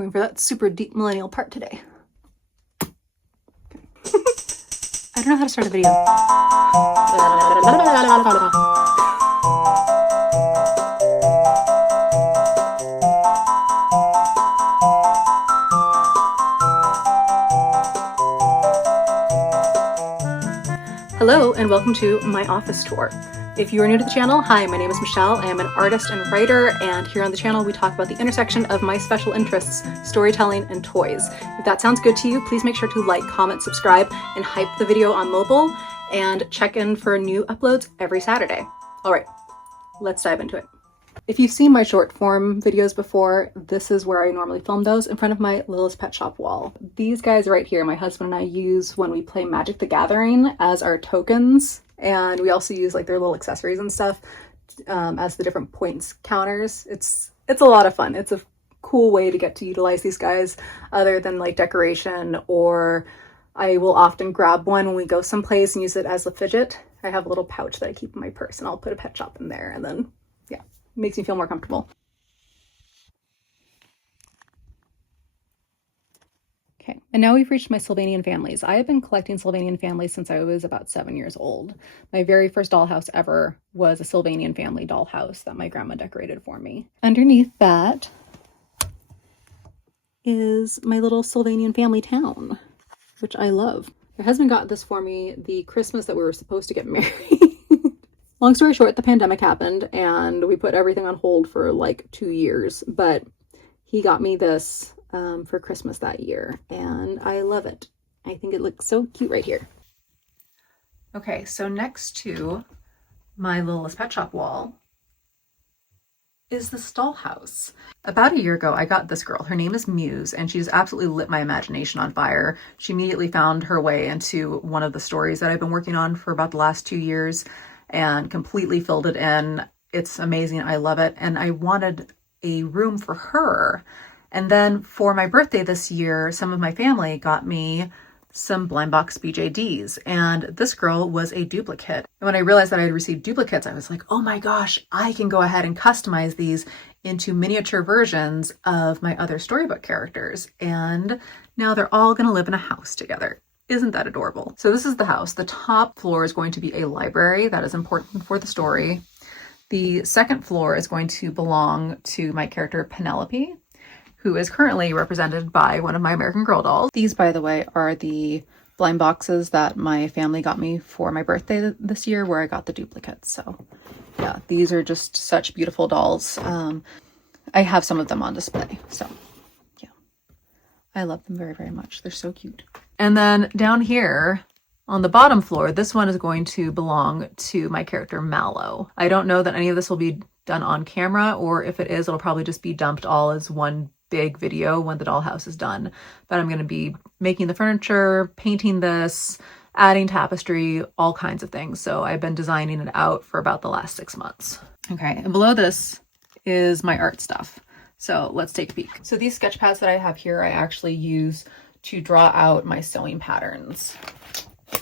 Going for that super deep millennial part today. I don't know how to start a video. Hello and welcome to my office tour. If you are new to the channel, hi, my name is Michelle. I am an artist and writer, and here on the channel we talk about the intersection of my special interests, storytelling and toys. If that sounds good to you, please make sure to like, comment, subscribe, and hype the video on mobile, and check in for new uploads every Saturday. All right, let's dive into it. If you've seen my short form videos before, this is where I normally film those, in front of my Lil's Pet Shop wall. These guys right here, my husband and I use when we play Magic the Gathering as our tokens. And we also use like their little accessories and stuff as the different points counters. It's a lot of fun. It's a cool way to get to utilize these guys other than like decoration, or I will often grab one when we go someplace and use it as a fidget. I have a little pouch that I keep in my purse and I'll put a pet shop in there, and then yeah, it makes me feel more comfortable. Okay, and now we've reached my Sylvanian families. I have been collecting Sylvanian families since I was about 7 years old. My very first dollhouse ever was a Sylvanian family dollhouse that my grandma decorated for me. Underneath that is my little Sylvanian family town, which I love. My husband got this for me the Christmas that we were supposed to get married. Long story short, the pandemic happened and we put everything on hold for like 2 years, but he got me this for Christmas that year, and I love it. I think it looks so cute right here. Okay, so next to my Lil's Pet Shop wall is this dollhouse. About a year ago, I got this girl. Her name is Muse, and she's absolutely lit my imagination on fire. She immediately found her way into one of the stories that I've been working on for about the last 2 years and completely filled it in. It's amazing. I love it. And I wanted a room for her. And then for my birthday this year, some of my family got me some blind box BJDs, and this girl was a duplicate. And when I realized that I had received duplicates, I was like, oh my gosh, I can go ahead and customize these into miniature versions of my other storybook characters. And now they're all gonna live in a house together. Isn't that adorable? So this is the house. The top floor is going to be a library. That is important for the story. The second floor is going to belong to my character Penelope, who is currently represented by one of my American Girl dolls. These, by the way, are the blind boxes that my family got me for my birthday this year, where I got the duplicates. So yeah, these are just such beautiful dolls. I have some of them on display, so yeah. I love them very, very much. They're so cute. And then down here on the bottom floor, this one is going to belong to my character Mallow. I don't know that any of this will be done on camera, or if it is, it'll probably just be dumped all as one big video when the dollhouse is done. But I'm going to be making the furniture, painting this, adding tapestry, all kinds of things. So I've been designing it out for about the last 6 months. Okay, and below this is my art stuff. So let's take a peek. So these sketch pads that I have here, I actually use to draw out my sewing patterns.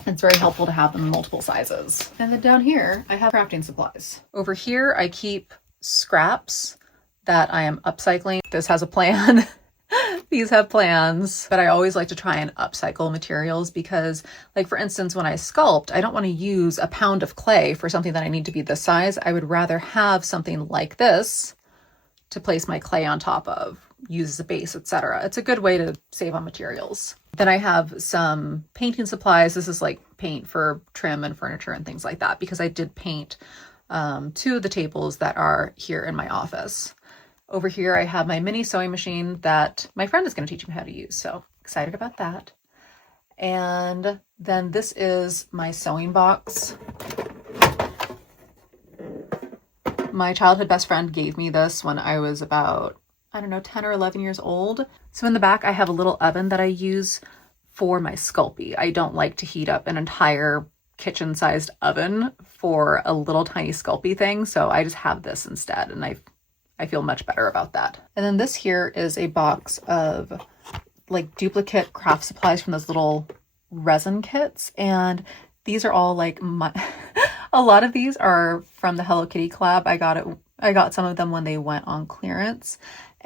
It's very helpful to have them in multiple sizes. And then down here, I have crafting supplies. Over here, I keep scraps that I am upcycling. This has a plan. These have plans, but I always like to try and upcycle materials because, like, for instance, when I sculpt, I don't want to use a pound of clay for something that I need to be this size. I would rather have something like this to place my clay on top of, use as a base, etc. It's a good way to save on materials. Then I have some painting supplies. This is like paint for trim and furniture and things like that, because I did paint 2 of the tables that are here in my office. Over here, I have my mini sewing machine that my friend is going to teach me how to use. So excited about that. And then this is my sewing box. My childhood best friend gave me this when I was about, I don't know, 10 or 11 years old. So in the back, I have a little oven that I use for my Sculpey. I don't like to heat up an entire kitchen-sized oven for a little tiny Sculpey thing. So I just have this instead, and I feel much better about that. And then this here is a box of like duplicate craft supplies from those little resin kits. And these are all like a lot of these are from the Hello Kitty collab. I got some of them when they went on clearance.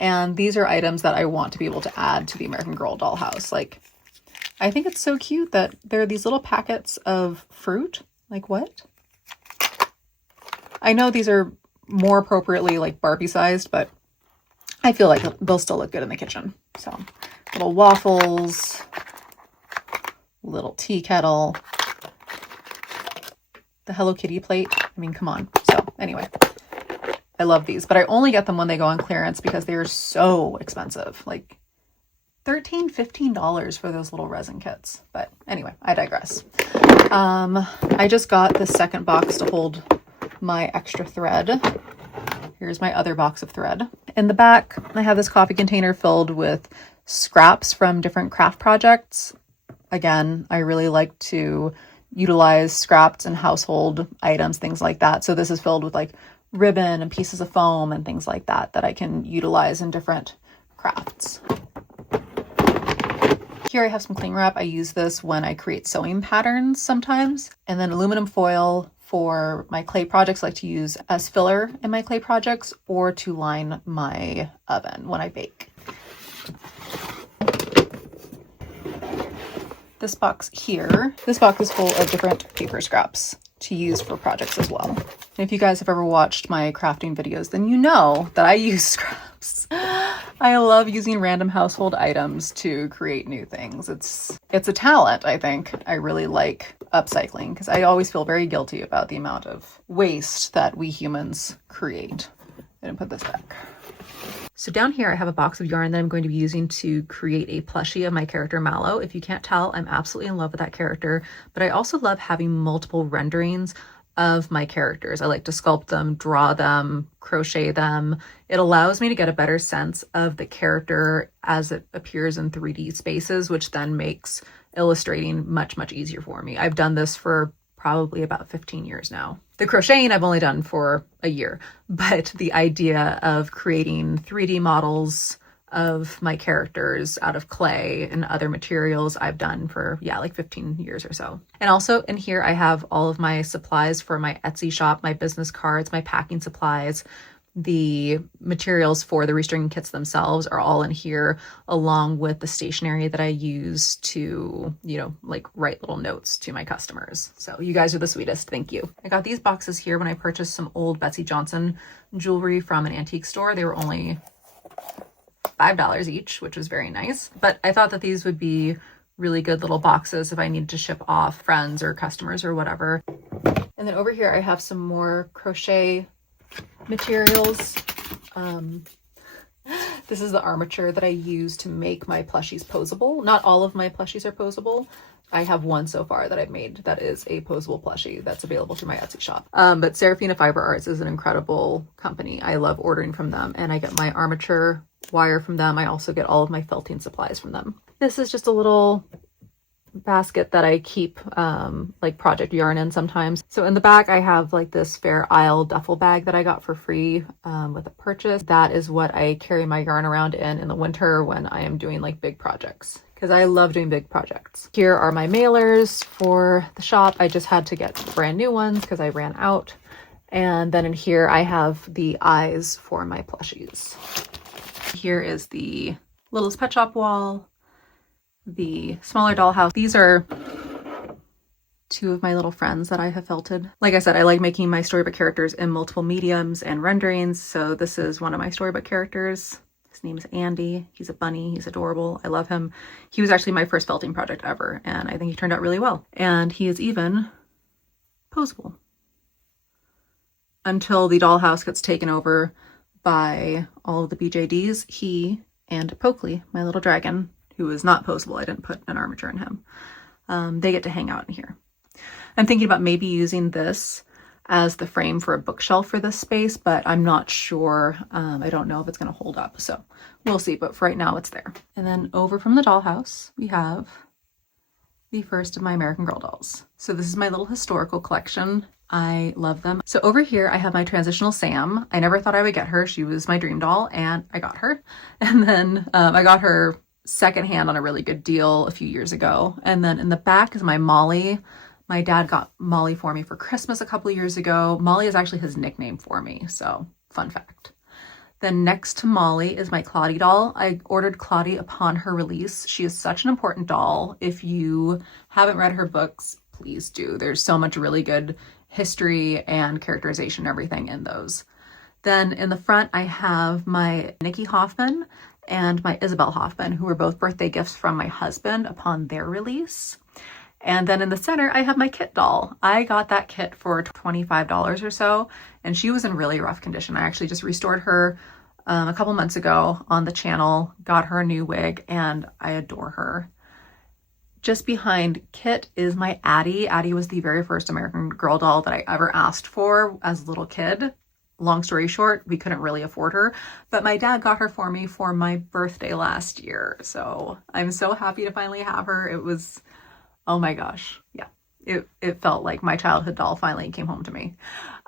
And these are items that I want to be able to add to the American Girl dollhouse. Like, I think it's so cute that there are these little packets of fruit. Like, what? I know these are more appropriately like Barbie sized, but I feel like they'll still look good in the kitchen. So little waffles, little tea kettle, the Hello Kitty plate. I mean, come on. So anyway, I love these, but I only get them when they go on clearance because they are so expensive. Like $15 for those little resin kits. But anyway, I digress. I just got the second box to hold my extra thread. Here's my other box of thread. In the back, I have this coffee container filled with scraps from different craft projects. Again, I really like to utilize scraps and household items, things like that. So this is filled with like ribbon and pieces of foam and things like that that I can utilize in different crafts. Here I have some cling wrap. I use this when I create sewing patterns sometimes. And then aluminum foil for my clay projects. I like to use as filler in my clay projects or to line my oven when I bake. This box here, this box is full of different paper scraps to use for projects as well. And if you guys have ever watched my crafting videos, then you know that I use scraps. I love using random household items to create new things. It's a talent, I think. I really like upcycling because I always feel very guilty about the amount of waste that we humans create. I'm gonna put this back. So down here I have a box of yarn that I'm going to be using to create a plushie of my character Mallow. If you can't tell, I'm absolutely in love with that character, but I also love having multiple renderings of my characters. I like to sculpt them, draw them, crochet them. It allows me to get a better sense of the character as it appears in 3D spaces, which then makes illustrating much, much easier for me. I've done this for probably about 15 years now. The crocheting I've only done for a year, but the idea of creating 3D models of my characters out of clay and other materials I've done for, like 15 years or so. And also in here, I have all of my supplies for my Etsy shop, my business cards, my packing supplies. The materials for the restringing kits themselves are all in here, along with the stationery that I use to, like write little notes to my customers. So you guys are the sweetest. Thank you. I got these boxes here when I purchased some old Betsy Johnson jewelry from an antique store. They were only $5 each, which was very nice. But I thought that these would be really good little boxes if I needed to ship off friends or customers or whatever. And then over here, I have some more crochet materials. This is the armature that I use to make my plushies posable. Not all of my plushies are posable. I have one so far that I've made that is a posable plushie that's available through my Etsy shop. But Serafina Fiber Arts is an incredible company. I love ordering from them, and I get my armature wire from them. I also get all of my felting supplies from them. This is just a little basket that I keep like project yarn in sometimes. So in the back I have like this Fair Isle duffel bag that I got for free with a purchase. That is what I carry my yarn around in the winter when I am doing like big projects, because I love doing big projects. Here are my mailers for the shop. I just had to get brand new ones because I ran out. And then in here I have the eyes for my plushies. Here is the Littlest Pet Shop wall, the smaller dollhouse. These are two of my little friends that I have felted. Like I said, I like making my storybook characters in multiple mediums and renderings. So this is one of my storybook characters. His name is Andy. He's a bunny. He's adorable. I love him. He was actually my first felting project ever, and I think he turned out really well. And he is even posable. Until the dollhouse gets taken over by all of the BJDs, he and Pokely, my little dragon, who is not posable, I didn't put an armature in him, they get to hang out in here. I'm thinking about maybe using this as the frame for a bookshelf for this space, but I'm not sure. I don't know if it's going to hold up, so we'll see. But for right now, it's there. And then over from the dollhouse, we have the first of my American Girl dolls. So this is my little historical collection. I love them. So over here, I have my transitional Sam. I never thought I would get her. She was my dream doll, and I got her. And then I got her secondhand on a really good deal a few years ago. And then in the back is my Molly. My dad got Molly for me for Christmas a couple of years ago. Molly is actually his nickname for me, so fun fact. Then next to Molly is my Claudie doll. I ordered Claudie upon her release. She is such an important doll. If you haven't read her books, please do. There's so much really good history and characterization and everything in those. Then in the front, I have my Nikki Hoffman and my Isabel Hoffman, who were both birthday gifts from my husband upon their release. And then in the center, I have my Kit doll. I got that kit for $25 or so, and she was in really rough condition. I actually just restored her a couple months ago on the channel, got her a new wig, and I adore her. Just behind Kit is my Addy. Addy was the very first American Girl doll that I ever asked for as a little kid. Long story short, we couldn't really afford her, but my dad got her for me for my birthday last year. So I'm so happy to finally have her. It was, oh my gosh. Yeah, it felt like my childhood doll finally came home to me.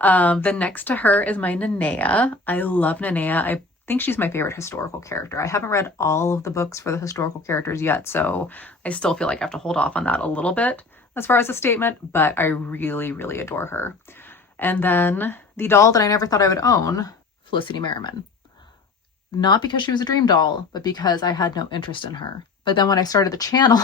Then next to her is my Nanea. I love Nanea. I think she's my favorite historical character. I haven't read all of the books for the historical characters yet, so I still feel like I have to hold off on that a little bit as far as a statement, but I really, really adore her. And then the doll that I never thought I would own, Felicity Merriman. Not because she was a dream doll, but because I had no interest in her. But then when I started the channel,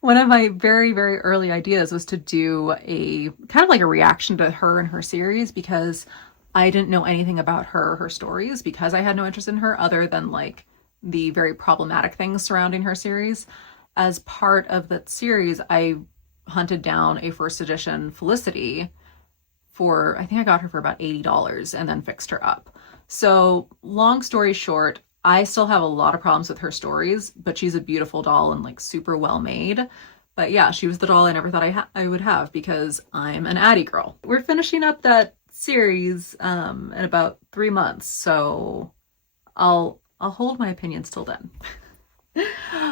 one of my very, very early ideas was to do a kind of like a reaction to her and her series, because I didn't know anything about her or her stories, because I had no interest in her other than like the very problematic things surrounding her series. As part of that series, I hunted down a first edition Felicity for, I think I got her for about $80 and then fixed her up. So long story short, I still have a lot of problems with her stories, but she's a beautiful doll and like super well made. But yeah, she was the doll I never thought I would have, because I'm an Addy girl. We're finishing up that series in about 3 months, so I'll hold my opinions till then.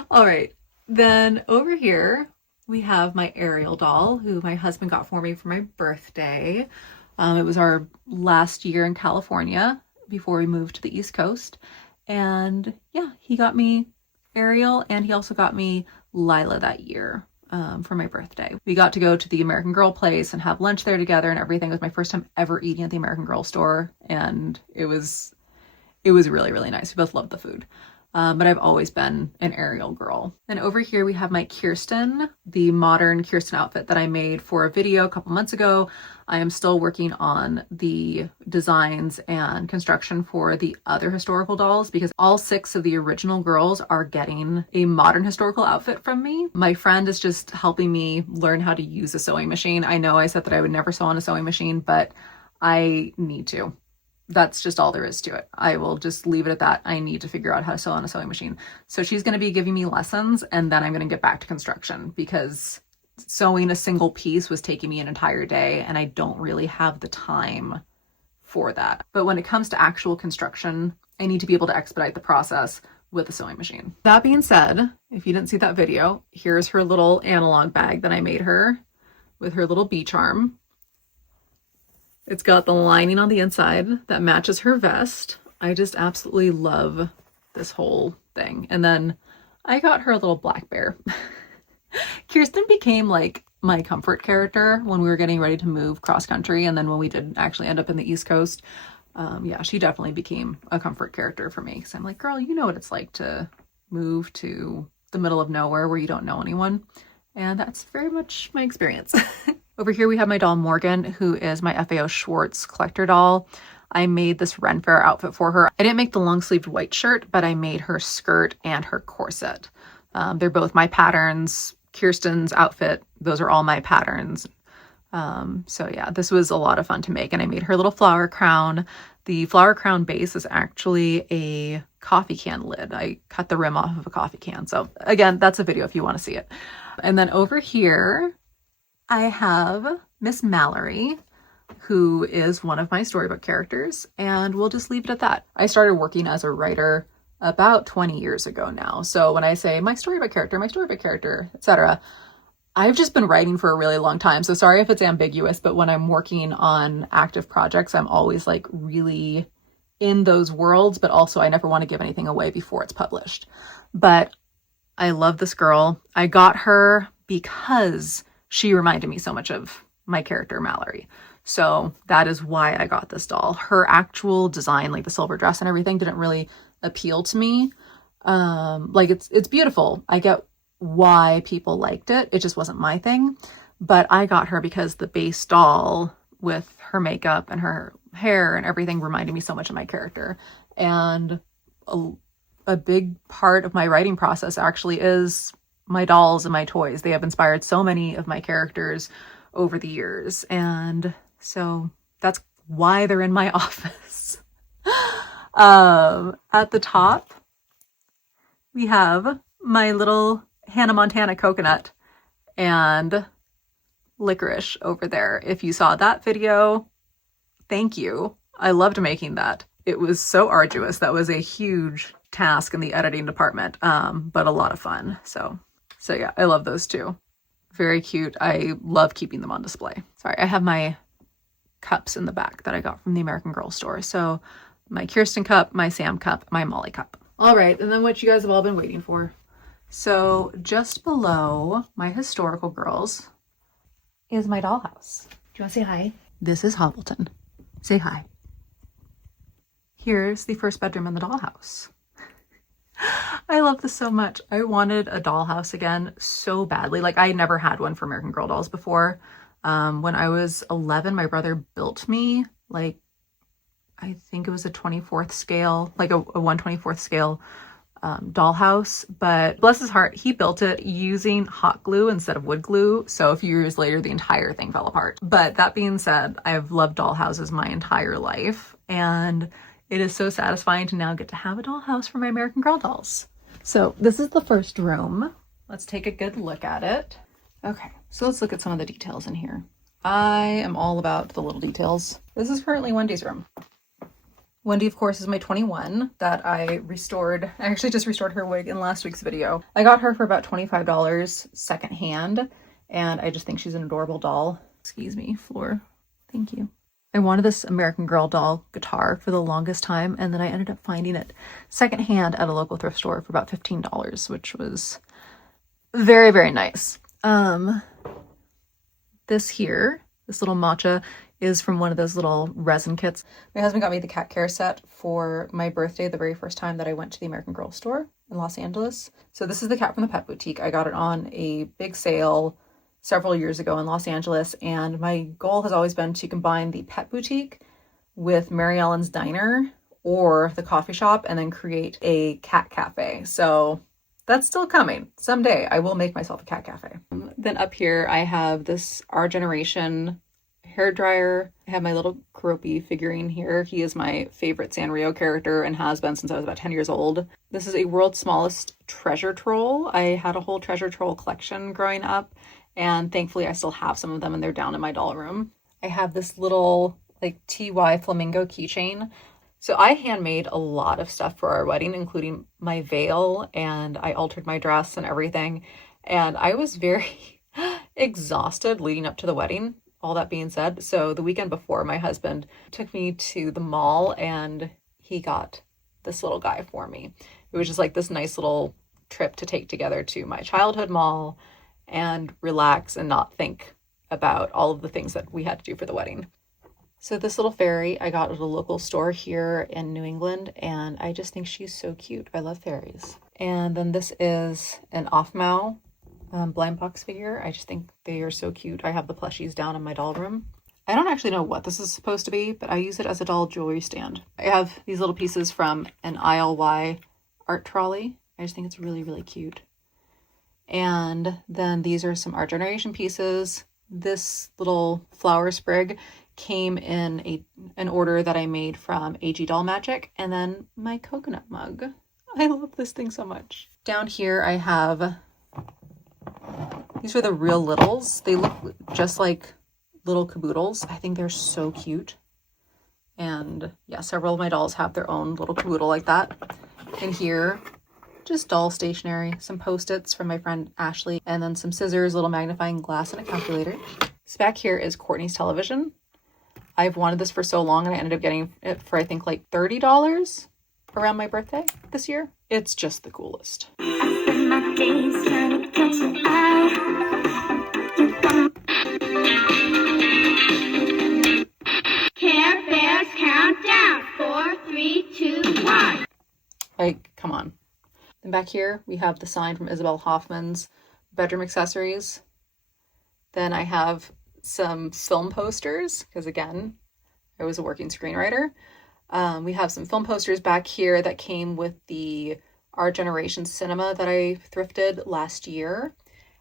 All right, then over here we have my Ariel doll, who my husband got for me for my birthday. It was our last year in California before we moved to the East Coast. And yeah, he got me Ariel, and he also got me Lila that year for my birthday. We got to go to the American Girl place and have lunch there together and everything. It was my first time ever eating at the American Girl store, and it was really, really nice. We both loved the food. But I've always been an Ariel girl. And over here we have my Kirsten, the modern Kirsten outfit that I made for a video a couple months ago. I am still working on the designs and construction for the other historical dolls, because all 6 of the original girls are getting a modern historical outfit from me. My friend is just helping me learn how to use a sewing machine. I know I said that I would never sew on a sewing machine, but I need to. That's just all there is to it. I will just leave it at that. I need to figure out how to sew on a sewing machine. So she's going to be giving me lessons, and then I'm going to get back to construction, because sewing a single piece was taking me an entire day, and I don't really have the time for that. But when it comes to actual construction, I need to be able to expedite the process with a sewing machine. That being said, if you didn't see that video, here's her little analog bag that I made her with her little bee charm. It's got the lining on the inside that matches her vest. I just absolutely love this whole thing. And then I got her a little black bear. Kirsten became like my comfort character when we were getting ready to move cross country. And then when we did actually end up in the East Coast, yeah, she definitely became a comfort character for me. So I'm like, girl, you know what it's like to move to the middle of nowhere where you don't know anyone. And that's very much my experience. Over here we have my doll Morgan, who is my FAO Schwartz collector doll. I made this Ren Fair outfit for her. I didn't make the long sleeved white shirt, but I made her skirt and her corset. They're both my patterns. Kirsten's outfit, those are all my patterns. So yeah, this was a lot of fun to make, and I made her little flower crown. The flower crown base is actually a coffee can lid. I cut the rim off of a coffee can. So again, that's a video if you want to see it. And then over here, I have Miss Mallory, who is one of my storybook characters, and we'll just leave it at that. I started working as a writer about 20 years ago now. So when I say my storybook character, etc., I've just been writing for a really long time. So sorry if it's ambiguous, but when I'm working on active projects, I'm always like really in those worlds, but also I never want to give anything away before it's published. But I love this girl. I got her because she reminded me so much of my character Mallory. So that is why I got this doll. Her actual design, like the silver dress and everything, didn't really appeal to me. Like it's beautiful. I get why people liked it. It just wasn't my thing. But I got her because the base doll with her makeup and her hair and everything reminded me so much of my character. And a big part of my writing process actually is my dolls and my toys. They have inspired so many of my characters over the years. And so that's why they're in my office. At the top, we have my little Hannah Montana coconut and licorice over there. If you saw that video, thank you. I loved making that. It was so arduous. That was a huge task in the editing department, but a lot of fun. So yeah, I love those two. Very cute. I love keeping them on display. Sorry, I have my cups in the back that I got from the American Girl store. So my Kirsten cup, my Sam cup, my Molly cup. All right, and then what you guys have all been waiting for. So just below my historical girls is my dollhouse. Do you want to say hi? This is Hobbleton. Say hi. Here's the first bedroom in the dollhouse. I love this so much. I wanted a dollhouse again so badly. Like, I never had one for American Girl dolls before. When I was 11, my brother built me, like, I think it was a 24th scale, like a 1/24th scale dollhouse. But bless his heart, he built it using hot glue instead of wood glue. So a few years later, the entire thing fell apart. But that being said, I've loved dollhouses my entire life. And it is so satisfying to now get to have a dollhouse for my American Girl dolls. So this is the first room. Let's take a good look at it. Okay, so let's look at some of the details in here. I am all about the little details. This is currently Wendy's room. Wendy, of course, is my 21 that I restored. I actually just restored her wig in last week's video. I got her for about $25 secondhand, and I just think she's an adorable doll. Excuse me, floor. Thank you. I wanted this American Girl doll guitar for the longest time, and then I ended up finding it secondhand at a local thrift store for about $15, which was very, very nice. This here, this little matcha, is from one of those little resin kits. My husband got me the cat care set for my birthday the very first time that I went to the American Girl store in Los Angeles. So this is the cat from the Pet Boutique. I got it on a big sale several years ago in Los Angeles, and my goal has always been to combine the Pet Boutique with Mary Ellen's Diner or the coffee shop and then create a cat cafe. So that's still coming. Someday I will make myself a cat cafe. Then up here I have this Our Generation hair dryer. I have my little Keroppi figurine here. He is my favorite Sanrio character and has been since I was about 10 years old. This is a world's smallest treasure troll. I had a whole treasure troll collection growing up, and thankfully I still have some of them and they're down in my doll room. I have this little like TY flamingo keychain. So I handmade a lot of stuff for our wedding, including my veil, and I altered my dress and everything. And I was very exhausted leading up to the wedding. All that being said, so the weekend before, my husband took me to the mall and he got this little guy for me. It was just like this nice little trip to take together to my childhood mall and relax and not think about all of the things that we had to do for the wedding. So this little fairy I got at a local store here in New England, and I just think she's so cute. I love fairies. And then this is an Offmao blind box figure. I just think they are so cute. I have the plushies down in my doll room. I don't actually know what this is supposed to be, but I use it as a doll jewelry stand. I have these little pieces from an ILY art trolley. I just think it's really, really cute. And then these are some Our Generation pieces. This little flower sprig came in an order that I made from AG Doll Magic. And then my coconut mug. I love this thing so much. Down here I have, these are the Real Littles. They look just like little caboodles. I think they're so cute. And yeah, several of my dolls have their own little caboodle like that. And here, just doll stationery, some Post-its from my friend Ashley, and then some scissors, little magnifying glass, and a calculator. This back here is Courtney's television. I've wanted this for so long, and I ended up getting it for I think like $30 around my birthday this year. It's just the coolest. I spend my days trying to catch your eye. back here, we have the sign from Isabel Hoffman's bedroom accessories. Then I have some film posters, because again, I was a working screenwriter. We have some film posters back here that came with the Our Generation cinema that I thrifted last year.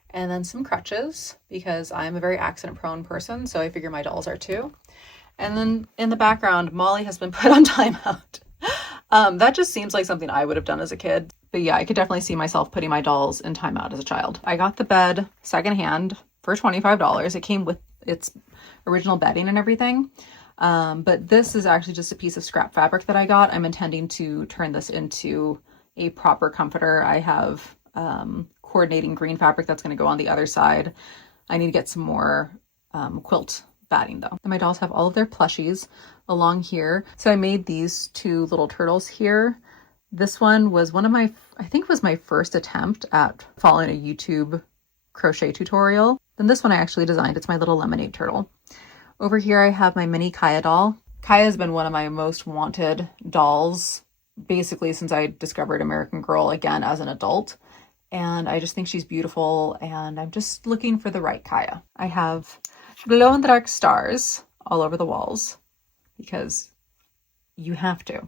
And then some crutches, because I'm a very accident prone person, so I figure my dolls are too. And then in the background, Molly has been put on timeout. That just seems like something I would have done as a kid. But yeah, I could definitely see myself putting my dolls in timeout as a child. I got the bed secondhand for $25. It came with its original bedding and everything. But this is actually just a piece of scrap fabric that I got. I'm intending to turn this into a proper comforter. I have coordinating green fabric that's going to go on the other side. I need to get some more quilt batting though. And my dolls have all of their plushies along here. So I made these two little turtles here. This one was one of my, I think was my first attempt at following a YouTube crochet tutorial. Then this one I actually designed. It's my little lemonade turtle. Over here I have my mini Kaya doll. Kaya has been one of my most wanted dolls basically since I discovered American Girl again as an adult. And I just think she's beautiful and I'm just looking for the right Kaya. I have glow-in-the-dark stars all over the walls because you have to.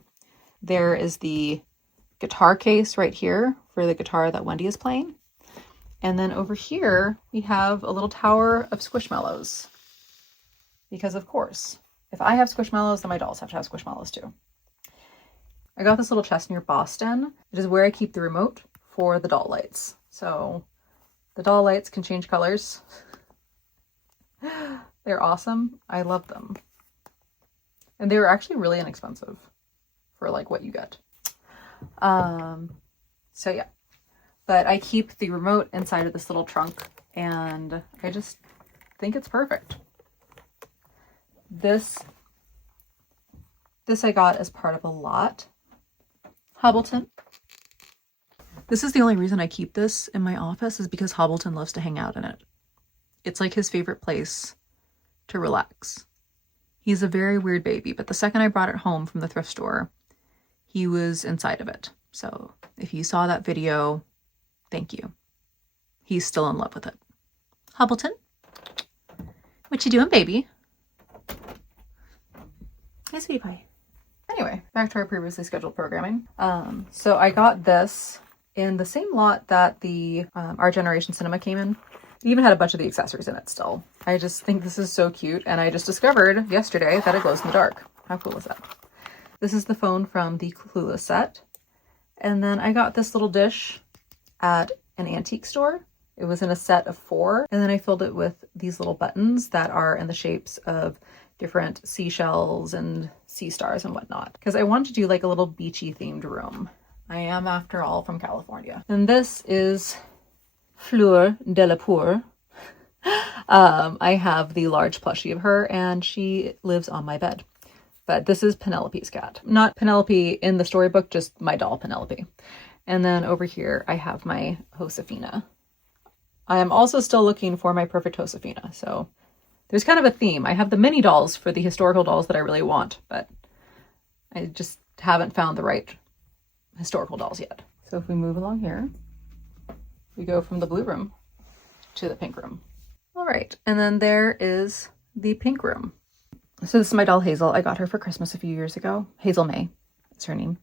There is the guitar case right here for the guitar that Wendy is playing. And then over here we have a little tower of Squishmallows. Because of course, if I have Squishmallows, then my dolls have to have Squishmallows too. I got this little chest near Boston. It is where I keep the remote for the doll lights. So the doll lights can change colors. They're awesome. I love them. And they were actually really inexpensive for like what you get. So yeah, but I keep the remote inside of this little trunk and I just think it's perfect. This I got as part of a lot. Hobbleton. This is the only reason I keep this in my office is because Hobbleton loves to hang out in it. It's like his favorite place to relax. He's a very weird baby, but the second I brought it home from the thrift store, he was inside of it. So if you saw that video, thank you. He's still in love with it. Hobbleton, what you doing, baby? Hey, sweetie pie. Anyway, back to our previously scheduled programming. So I got this in the same lot that the Our Generation cinema came in. It even had a bunch of the accessories in it still. I just think this is so cute. And I just discovered yesterday that it glows in the dark. How cool is that? This is the phone from the Clueless set. And then I got this little dish at an antique store. It was in a set of 4. And then I filled it with these little buttons that are in the shapes of different seashells and sea stars and whatnot. Because I wanted to do like a little beachy themed room. I am, after all, from California. And this is Fleur de la Pour. I have the large plushie of her and she lives on my bed. But this is Penelope's cat. Not Penelope in the storybook, just my doll Penelope. And then over here I have my Josefina. I am also still looking for my perfect Josefina. So there's kind of a theme. I have the mini dolls for the historical dolls that I really want, but I just haven't found the right historical dolls yet. So if we move along here, we go from the blue room to the pink room. All right, and then there is the pink room. So this is my doll Hazel. I got her for Christmas a few years ago. Hazel May is her name.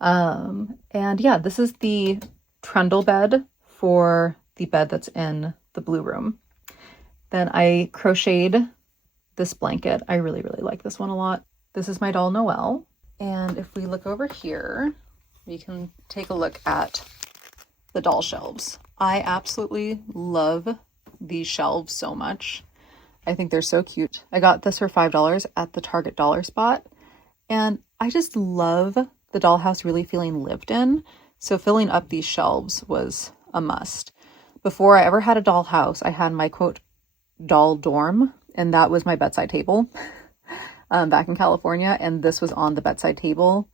And yeah, this is the trundle bed for the bed that's in the blue room. Then I crocheted this blanket. I really, really like this one a lot. This is my doll Noel. And if we look over here, we can take a look at the doll shelves. I absolutely love these shelves so much. I think they're so cute. I got this for $5 at the Target dollar spot. And I just love the dollhouse really feeling lived in. So filling up these shelves was a must. Before I ever had a dollhouse, I had my quote doll dorm, and that was my bedside table back in California. And this was on the bedside table,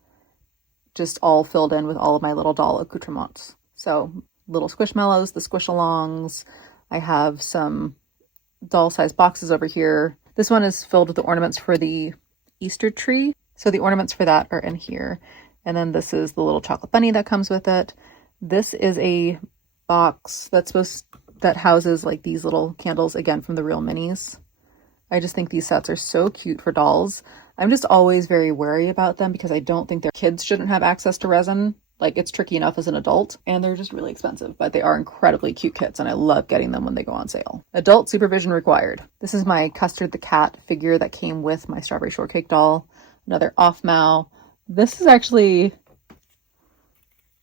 just all filled in with all of my little doll accoutrements. So little squishmallows, the squish-alongs. I have some doll-sized boxes over here. This one is filled with the ornaments for the Easter tree. So the ornaments for that are in here. And then this is the little chocolate bunny that comes with it. This is a box that houses like these little candles, again from the Real Minis. I just think these sets are so cute for dolls. I'm just always very wary about them because I don't think their kids shouldn't have access to resin. Like, it's tricky enough as an adult, and they're just really expensive, but they are incredibly cute kits, and I love getting them when they go on sale. Adult supervision required. This is my Custard the Cat figure that came with my Strawberry Shortcake doll. Another off-mow. This is actually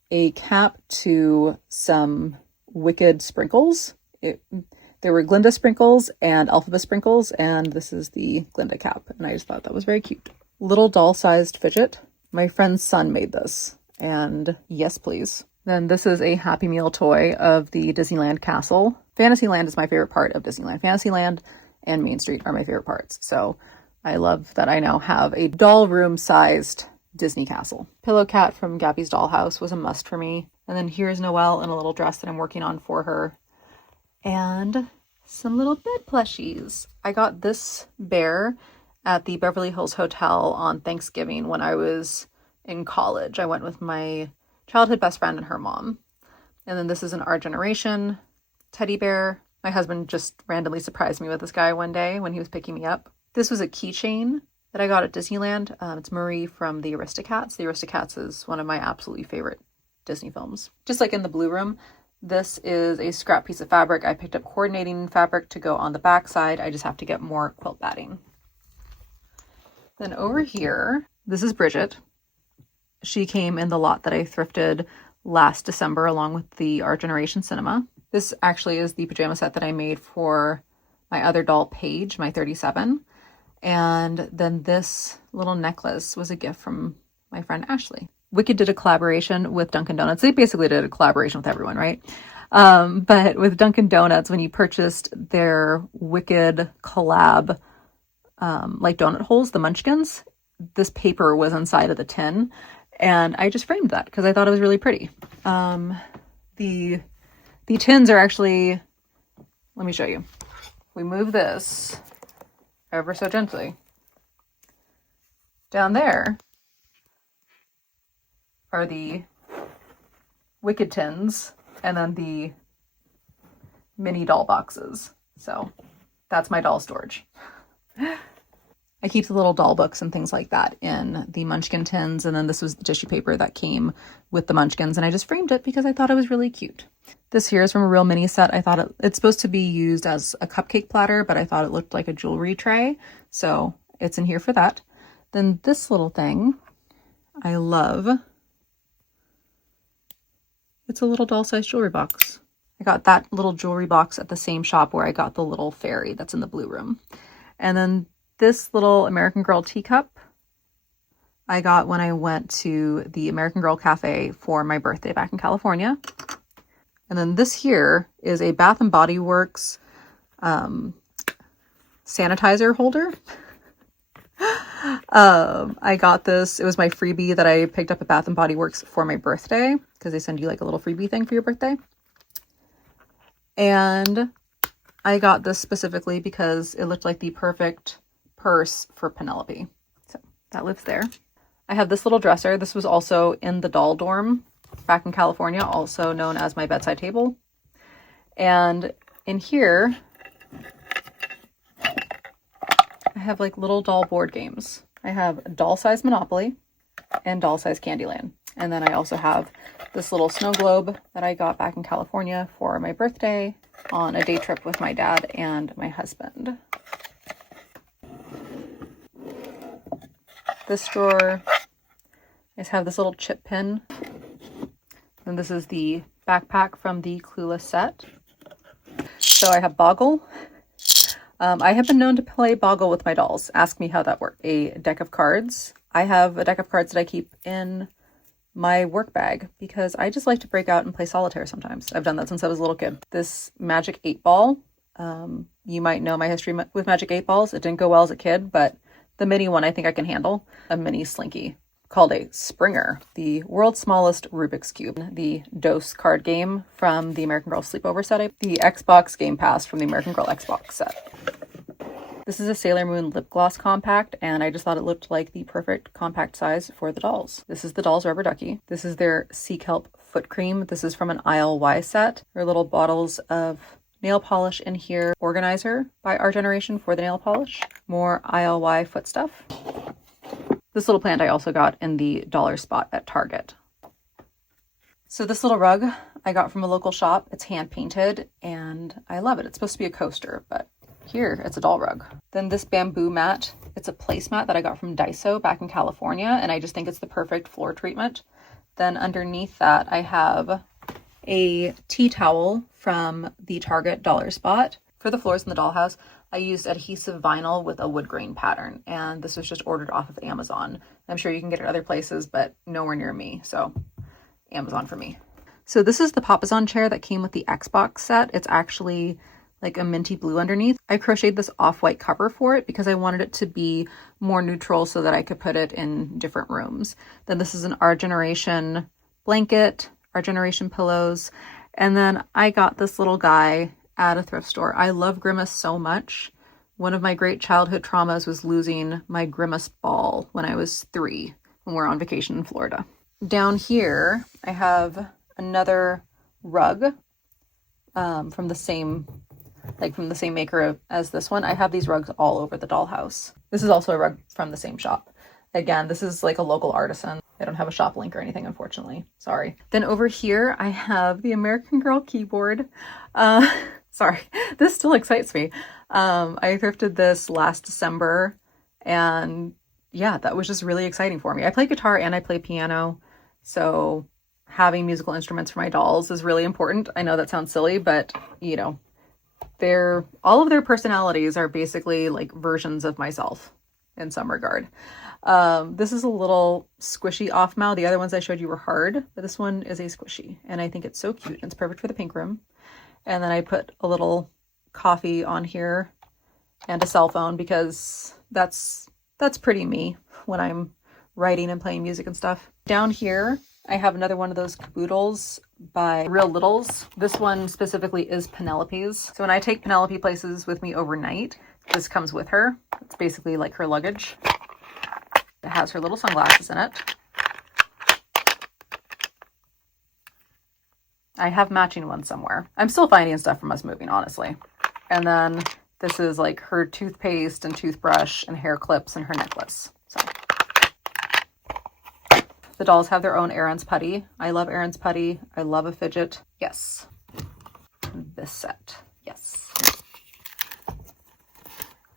a cap to some Wicked sprinkles. There were Glinda sprinkles and Elphaba sprinkles, and this is the Glinda cap, and I just thought that was very cute. Little doll-sized fidget. My friend's son made this, and yes, please. Then this is a Happy Meal toy of the Disneyland castle. Fantasyland is my favorite part of Disneyland. Fantasyland and Main Street are my favorite parts, so I love that I now have a doll room-sized Disney castle. Pillow Cat from Gabby's Dollhouse was a must for me. And then here's Noel in a little dress that I'm working on for her. And some little bed plushies. I got this bear at the Beverly Hills Hotel on Thanksgiving when I was in college. I went with my childhood best friend and her mom. And then this is an Our Generation teddy bear. My husband just randomly surprised me with this guy one day when he was picking me up. This was a keychain that I got at Disneyland. It's Marie from the Aristocats. The Aristocats is one of my absolutely favorite Disney films. Just like in the Blue Room, this is a scrap piece of fabric. I picked up coordinating fabric to go on the back side. I just have to get more quilt batting. Then over here, this is Bridgette. She came in the lot that I thrifted last December along with the Our Generation Cinema. This actually is the pajama set that I made for my other doll, Paige, my 37. And then this little necklace was a gift from my friend Ashley. Wicked did a collaboration with Dunkin' Donuts. They basically did a collaboration with everyone, right? But with Dunkin' Donuts, when you purchased their Wicked collab, like donut holes, the munchkins, this paper was inside of the tin. And I just framed that because I thought it was really pretty. The tins are actually, let me show you. We move this ever so gently. Down there are the Wicked tins and then the mini doll boxes. So that's my doll storage. I keep the little doll books and things like that in the Munchkin tins, and then this was the tissue paper that came with the Munchkins, and I just framed it because I thought it was really cute. This here is from a Real Mini set. I thought it's supposed to be used as a cupcake platter, but I thought it looked like a jewelry tray, so it's in here for that. Then this little thing, I love. It's a little doll-sized jewelry box. I got that little jewelry box at the same shop where I got the little fairy that's in the Blue Room. And then this little American Girl teacup I got when I went to the American Girl Cafe for my birthday back in California. And then this here is a Bath & Body Works sanitizer holder. I got this. It was my freebie that I picked up at Bath & Body Works for my birthday because they send you like a little freebie thing for your birthday. And I got this specifically because it looked like the perfect purse for Penelope. So that lives there. I have this little dresser. This was also in the doll dorm back in California, also known as my bedside table. And in here, I have like little doll board games. I have doll-size Monopoly and doll-size Candyland. And then I also have this little snow globe that I got back in California for my birthday on a day trip with my dad and my husband. This drawer, I just have this little chip pin. And this is the backpack from the Clueless set. So I have Boggle. I have been known to play Boggle with my dolls. Ask me how that worked. A deck of cards. I have a deck of cards that I keep in my work bag because I just like to break out and play solitaire sometimes. I've done that since I was a little kid. This Magic 8 Ball. You might know my history with Magic 8 Balls. It didn't go well as a kid, but the mini one I think I can handle. A mini Slinky called a Springer, the world's smallest Rubik's Cube, the DOS card game from the American Girl Sleepover set, the Xbox Game Pass from the American Girl Xbox set. This is a Sailor Moon lip gloss compact, and I just thought it looked like the perfect compact size for the dolls. This is the dolls' rubber ducky. This is their Sea Kelp foot cream. This is from an Aisle Y set. There are little bottles of nail polish in here. Organizer by Our Generation for the nail polish. More Aisle Y foot stuff. This little plant I also got in the dollar spot at Target. So this little rug I got from a local shop. It's hand painted and I love it. It's supposed to be a coaster, but here it's a doll rug. Then this bamboo mat, it's a placemat that I got from Daiso back in California, and I just think it's the perfect floor treatment. Then underneath that I have a tea towel from the Target dollar spot. For the floors in the dollhouse, I used adhesive vinyl with a wood grain pattern, and this was just ordered off of Amazon. I'm sure you can get it other places, but nowhere near me, so Amazon for me. So this is the Papasan chair that came with the Xbox set. It's actually like a minty blue underneath. I crocheted this off-white cover for it because I wanted it to be more neutral so that I could put it in different rooms. Then this is an Our Generation blanket, Our Generation pillows, and then I got this little guy at a thrift store. I love Grimace so much. One of my great childhood traumas was losing my Grimace ball when I was 3 when we were on vacation in Florida. Down here, I have another rug from the same maker as this one. I have these rugs all over the dollhouse. This is also a rug from the same shop. Again, this is like a local artisan. I don't have a shop link or anything, unfortunately. Sorry. Then over here, I have the American Girl keyboard. Sorry, this still excites me. I thrifted this last December, and yeah, that was just really exciting for me. I play guitar and I play piano, so having musical instruments for my dolls is really important. I know that sounds silly, but you know, all of their personalities are basically like versions of myself in some regard. This is a little squishy off mouth. The other ones I showed you were hard, but this one is a squishy, and I think it's so cute. It's perfect for the pink room. And then I put a little coffee on here and a cell phone because that's pretty me when I'm writing and playing music and stuff. Down here, I have another one of those caboodles by Real Littles. This one specifically is Penelope's. So when I take Penelope places with me overnight, this comes with her. It's basically like her luggage. It has her little sunglasses in it. I have matching ones somewhere. I'm still finding stuff from us moving, honestly. And then this is like her toothpaste and toothbrush and hair clips and her necklace. So the dolls have their own Aaron's putty. I love Aaron's putty. I love a fidget. Yes. This set. Yes.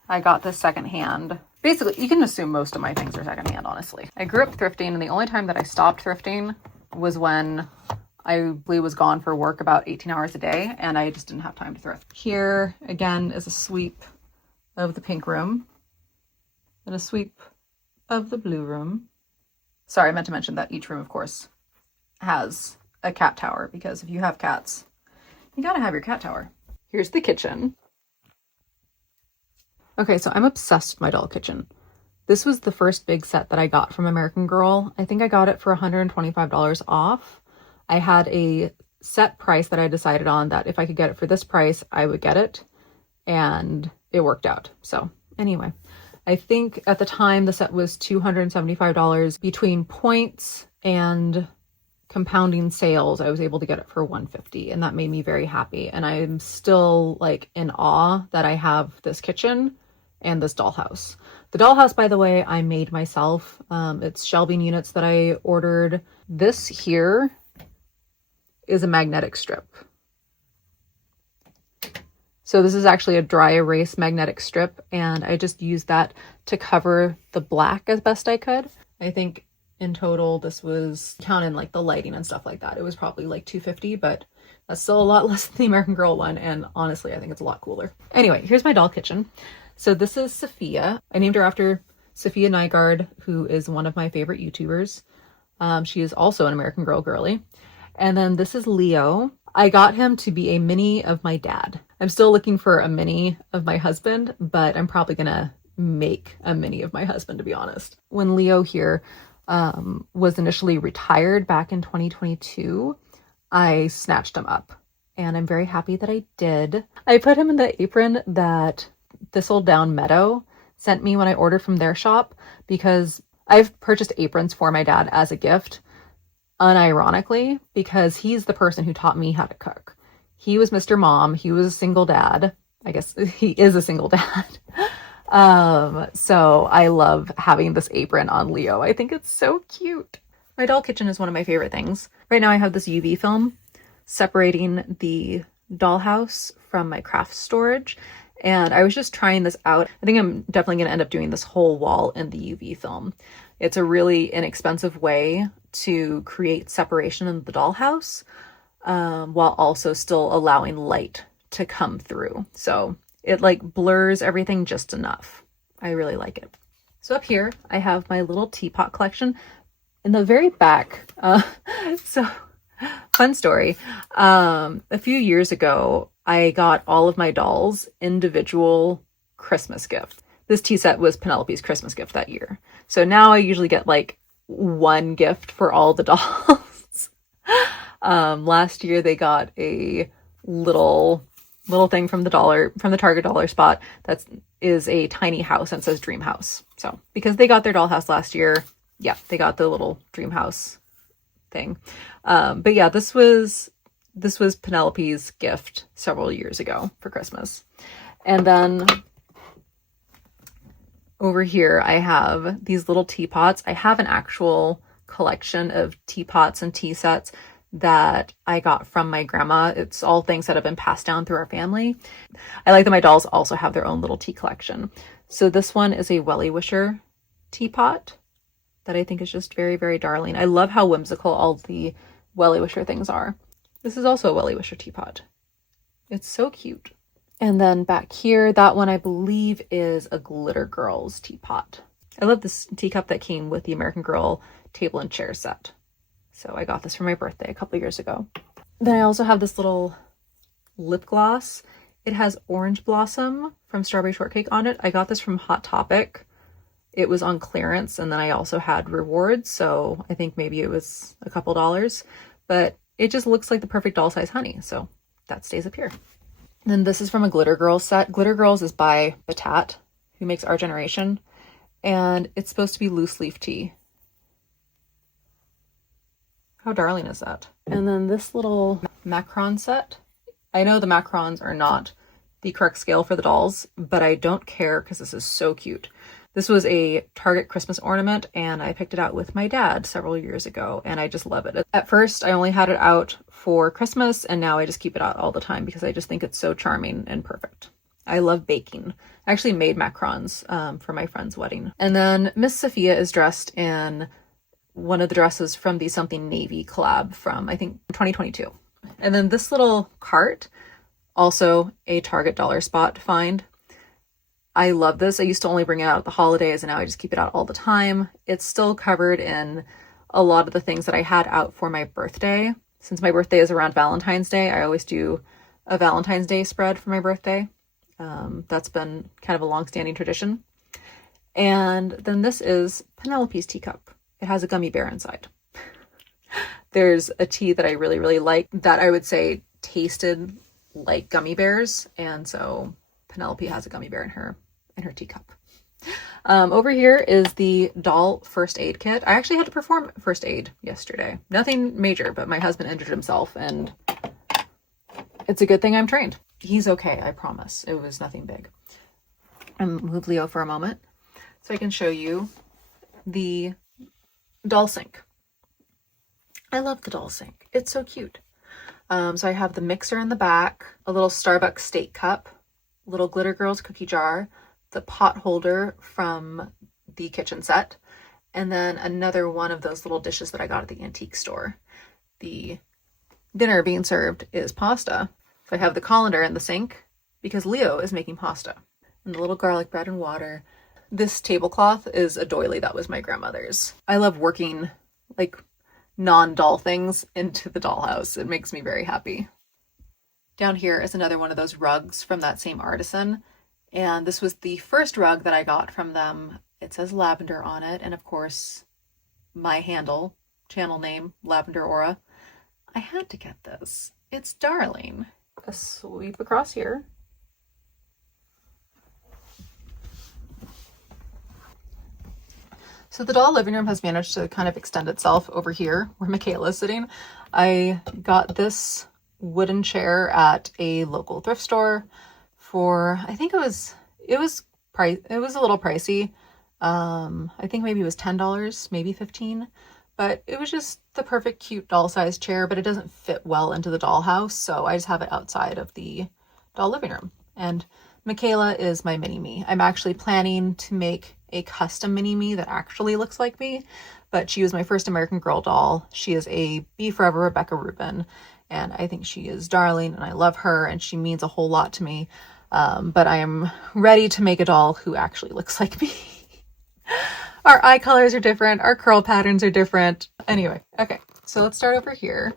I got this secondhand. Basically, you can assume most of my things are secondhand, honestly. I grew up thrifting, and the only time that I stopped thrifting was when I was gone for work about 18 hours a day, and I just didn't have time to thrift. Here, again, is a sweep of the pink room and a sweep of the blue room. Sorry, I meant to mention that each room, of course, has a cat tower, because if you have cats, you gotta have your cat tower. Here's the kitchen. Okay, so I'm obsessed with my doll kitchen. This was the first big set that I got from American Girl. I think I got it for $125 off. I had a set price that I decided on that if I could get it for this price, I would get it. And it worked out. So anyway, I think at the time the set was $275. Between points and compounding sales, I was able to get it for $150, and that made me very happy. And I'm still like in awe that I have this kitchen and this dollhouse. The dollhouse, by the way, I made myself. It's shelving units that I ordered. This here is a magnetic strip. So this is actually a dry erase magnetic strip, and I just used that to cover the black as best I could. I think in total this was, counting like the lighting and stuff like that, it was probably like $250, but that's still a lot less than the American Girl one, and honestly I think it's a lot cooler. Anyway, here's my doll kitchen. So this is Safiya. I named her after Safiya Nygaard, who is one of my favorite YouTubers. She is also an American Girl girly. And then this is Leo. I got him to be a mini of my dad. I'm still looking for a mini of my husband, but I'm probably gonna make a mini of my husband, to be honest. When Leo here was initially retired back in 2022, I snatched him up, and I'm very happy that I did. I put him in the apron that Thistledown Meadow sent me when I ordered from their shop, because I've purchased aprons for my dad as a gift unironically, because he's the person who taught me how to cook. He was Mr. Mom. He was a single dad. I guess he is a single dad. So I love having this apron on Leo. I think it's so cute. My doll kitchen is one of my favorite things. Right now I have this UV film separating the dollhouse from my craft storage. And I was just trying this out. I think I'm definitely going to end up doing this whole wall in the UV film. It's a really inexpensive way to create separation in the dollhouse, while also still allowing light to come through. So it like blurs everything just enough. I really like it. So up here, I have my little teapot collection. In the very back, so fun story. A few years ago, I got all of my dolls individual Christmas gifts. This tea set was Penelope's Christmas gift that year. So now I usually get like one gift for all the dolls. Last year they got a little thing from the Target dollar spot that is a tiny house and says Dream House. So because they got their dollhouse last year, yeah, they got the little Dream House thing. But yeah, this was Penelope's gift several years ago for Christmas. And then over here, I have these little teapots. I have an actual collection of teapots and tea sets that I got from my grandma. It's all things that have been passed down through our family. I like that my dolls also have their own little tea collection. So this one is a Welly Wisher teapot that I think is just very, very darling. I love how whimsical all the Welly Wisher things are. This is also a Welly Wisher teapot. It's so cute. And then back here, that one I believe is a Glitter Girls teapot. I love this teacup that came with the American Girl table and chair set. So I got this for my birthday a couple years ago. Then I also have this little lip gloss. It has Orange Blossom from Strawberry Shortcake on it. I got this from Hot Topic. It was on clearance, and then I also had rewards, so I think maybe it was a couple dollars. But it just looks like the perfect doll size honey, so that stays up here. Then this is from a Glitter Girls set. Glitter Girls is by Bridgette, who makes Our Generation, and it's supposed to be loose leaf tea. How darling is that? And then this little macron set. I know the macrons are not the correct scale for the dolls, but I don't care because this is so cute. This was a Target Christmas ornament, and I picked it out with my dad several years ago, and I just love it. At first, I only had it out for Christmas, and now I just keep it out all the time because I just think it's so charming and perfect. I love baking. I actually made macarons for my friend's wedding. And then Miss Safiya is dressed in one of the dresses from the Something Navy collab from, I think, 2022. And then this little cart, also a Target dollar spot find. I love this. I used to only bring it out at the holidays, and now I just keep it out all the time. It's still covered in a lot of the things that I had out for my birthday. Since my birthday is around Valentine's Day, I always do a Valentine's Day spread for my birthday. That's been kind of a long-standing tradition. And then this is Penelope's teacup. It has a gummy bear inside. There's a tea that I really, really like that I would say tasted like gummy bears. And so Penelope has a gummy bear in her teacup. Over here is the doll first aid kit. I actually had to perform first aid yesterday. Nothing major, but my husband injured himself, and it's a good thing I'm trained. He's okay, I promise. It was nothing big. I'm gonna move Leo for a moment so I can show you the doll sink. I love the doll sink. It's so cute. So I have the mixer in the back, a little Starbucks steak cup, little Glitter Girls cookie jar, the pot holder from the kitchen set, and then another one of those little dishes that I got at the antique store. The dinner being served is pasta. So I have the colander in the sink because Leo is making pasta. And the little garlic bread and water. This tablecloth is a doily that was my grandmother's. I love working like non-doll things into the dollhouse. It makes me very happy. Down here is another one of those rugs from that same artisan. And this was the first rug that I got from them. It says lavender on it. And of course, my handle, channel name, Lavender Aura. I had to get this. It's darling. A sweep across here. So the doll living room has managed to kind of extend itself over here where Michaela is sitting. I got this wooden chair at a local thrift store for, I think it was a little pricey. I think maybe it was $10, maybe $15, but it was just the perfect cute doll sized chair, but it doesn't fit well into the dollhouse. So I just have it outside of the doll living room. And Michaela is my mini me. I'm actually planning to make a custom mini me that actually looks like me, but she was my first American Girl doll. She is a Be Forever Rebecca Rubin, and I think she is darling and I love her and she means a whole lot to me. But I am ready to make a doll who actually looks like me. Our eye colors are different. Our curl patterns are different. Anyway, okay, so let's start over here.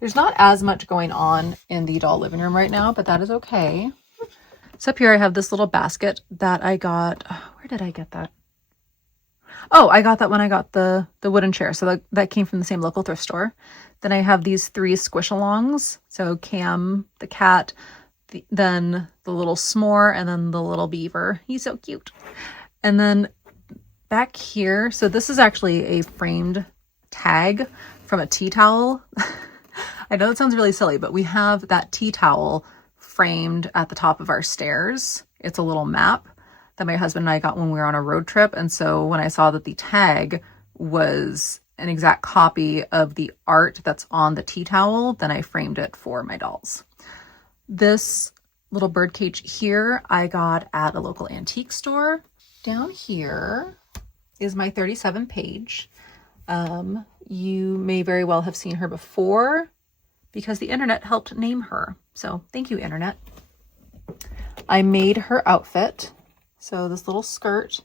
There's not as much going on in the doll living room right now, but that is okay. So up here I have this little basket that I got. Where did I get that? Oh, I got that when I got the wooden chair. So that came from the same local thrift store. Then I have these 3 squish-alongs. So Cam, the cat, then the little s'more, and then the little beaver. He's so cute. And then back here, so this is actually a framed tag from a tea towel. I know that sounds really silly, but we have that tea towel framed at the top of our stairs. It's a little map that my husband and I got when we were on a road trip. And so when I saw that the tag was an exact copy of the art that's on the tea towel, then I framed it for my dolls. This little bird cage here I got at a local antique store. Down here is my 37 page. You may very well have seen her before because the internet helped name her. So thank you, internet. I made her outfit. So this little skirt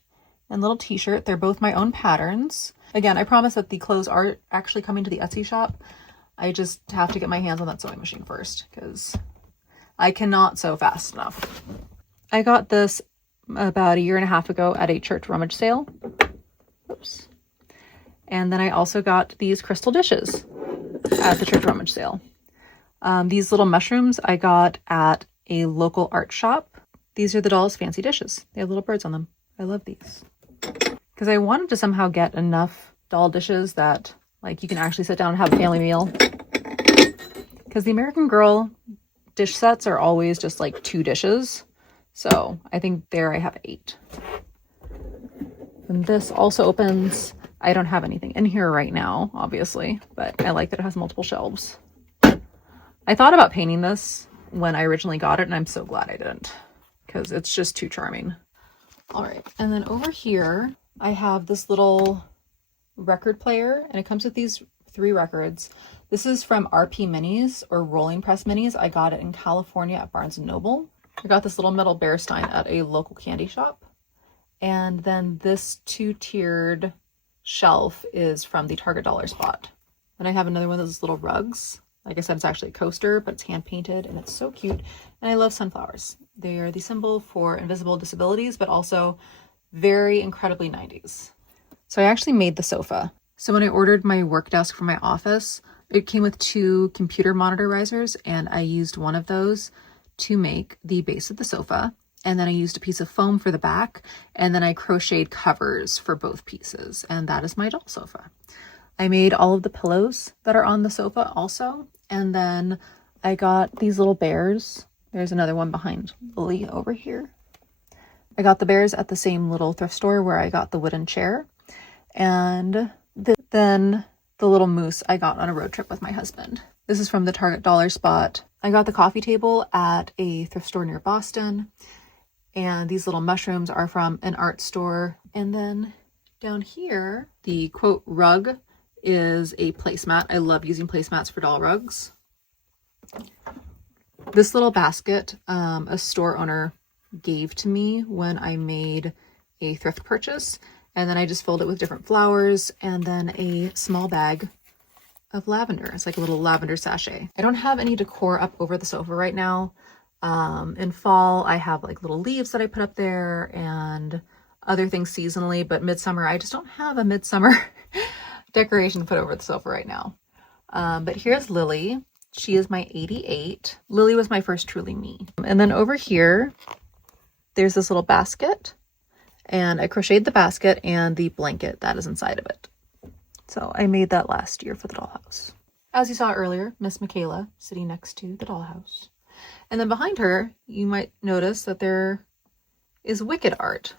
and little t-shirt, they're both my own patterns. Again, I promise that the clothes are actually coming to the Etsy shop. I just have to get my hands on that sewing machine first because I cannot sew fast enough. I got this about 1.5 years ago at a church rummage sale. Oops. And then I also got these crystal dishes at the church rummage sale. These little mushrooms I got at a local art shop. These are the dolls' fancy dishes. They have little birds on them. I love these. Because I wanted to somehow get enough doll dishes that like you can actually sit down and have a family meal. Because the American Girl dish sets are always just like 2 dishes. So I think there I have 8. And this also opens. I don't have anything in here right now, obviously, but I like that it has multiple shelves. I thought about painting this when I originally got it, and I'm so glad I didn't because it's just too charming. All right, and then over here, I have this little record player, and it comes with these 3 records. This is from RP Minis, or Rolling Press Minis. I got it in California at Barnes & Noble. I got this little metal bear stein at a local candy shop. And then this 2-tiered shelf is from the Target dollar spot. Then I have another one of those little rugs. Like I said, it's actually a coaster, but it's hand painted and it's so cute. And I love sunflowers. They are the symbol for invisible disabilities, but also very incredibly 90s. So I actually made the sofa. So when I ordered my work desk for my office, it came with 2 computer monitor risers, and I used one of those to make the base of the sofa. And then I used a piece of foam for the back, and then I crocheted covers for both pieces. And that is my doll sofa. I made all of the pillows that are on the sofa also. And then I got these little bears. There's another one behind Lilly over here. I got the bears at the same little thrift store where I got the wooden chair. And then the little moose I got on a road trip with my husband. This is from the Target dollar spot. I got the coffee table at a thrift store near Boston. And these little mushrooms are from an art store. And then down here, the quote rug is a placemat. I love using placemats for doll rugs. This little basket, a store owner gave to me when I made a thrift purchase. And then I just filled it with different flowers and then a small bag of lavender. It's like a little lavender sachet. I don't have any decor up over the sofa right now. In fall, I have like little leaves that I put up there and other things seasonally, but midsummer, I just don't have a midsummer decoration to put over the sofa right now. But here's Lilly. She is my 88. Lilly was my first truly me. And then over here, there's this little basket. And I crocheted the basket and the blanket that is inside of it. So I made that last year for the dollhouse. As you saw earlier, Miss Michaela sitting next to the dollhouse. And then behind her, you might notice that there is Wicked art.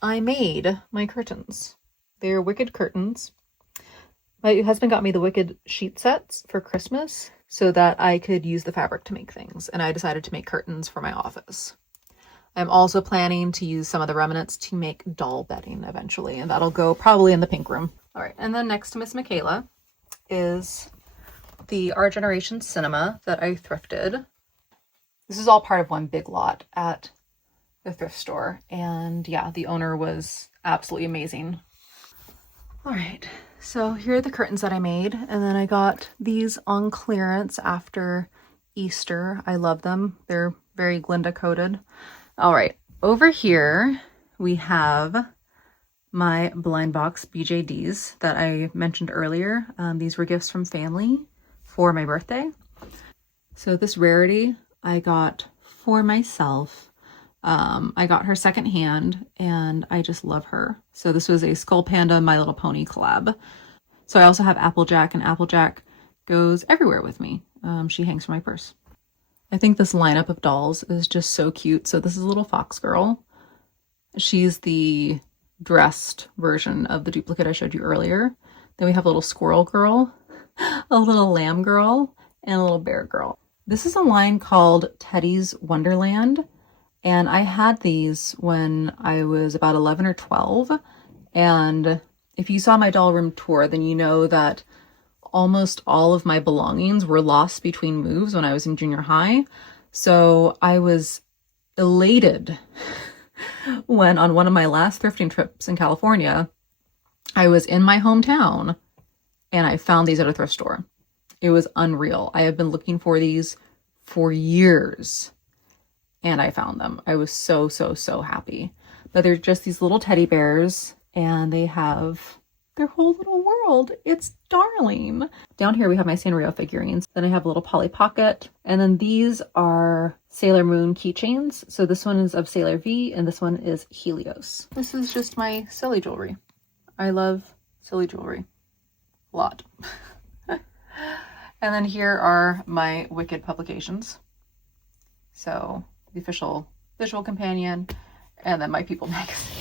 I made my curtains. They're Wicked curtains. My husband got me the Wicked sheet sets for Christmas so that I could use the fabric to make things. And I decided to make curtains for my office. I'm also planning to use some of the remnants to make doll bedding eventually. And that'll go probably in the pink room. All right. And then next to Miss Michaela is the Art Generation Cinema that I thrifted. This is all part of one big lot at the thrift store. And yeah, the owner was absolutely amazing. All right, so here are the curtains that I made. And then I got these on clearance after Easter. I love them. They're very Glinda coated. All right, over here we have my blind box BJDs that I mentioned earlier. These were gifts from family for my birthday. So this rarity I got for myself. I got her secondhand and I just love her. So this was a Skull Panda My Little Pony collab. So I also have Applejack, and Applejack goes everywhere with me. She hangs from my purse. I think this lineup of dolls is just so cute. So this is a little fox girl. She's the dressed version of the duplicate I showed you earlier. Then we have a little squirrel girl, a little lamb girl, and a little bear girl. This is a line called Teddy's Wonderland. And I had these when I was about 11 or 12. And if you saw my doll room tour, then you know that almost all of my belongings were lost between moves when I was in junior high. So I was elated when on one of my last thrifting trips in California, I was in my hometown and I found these at a thrift store. It was unreal. I have been looking for these for years. And I found them. I was so, so, so happy. But they're just these little teddy bears and they have their whole little world. It's darling. Down here we have my Sanrio figurines. Then I have a little Polly Pocket. And then these are Sailor Moon keychains. So this one is of Sailor V and this one is Helios. This is just my silly jewelry. I love silly jewelry a lot. And then here are my Wicked publications. So the official visual companion, and then my People magazine,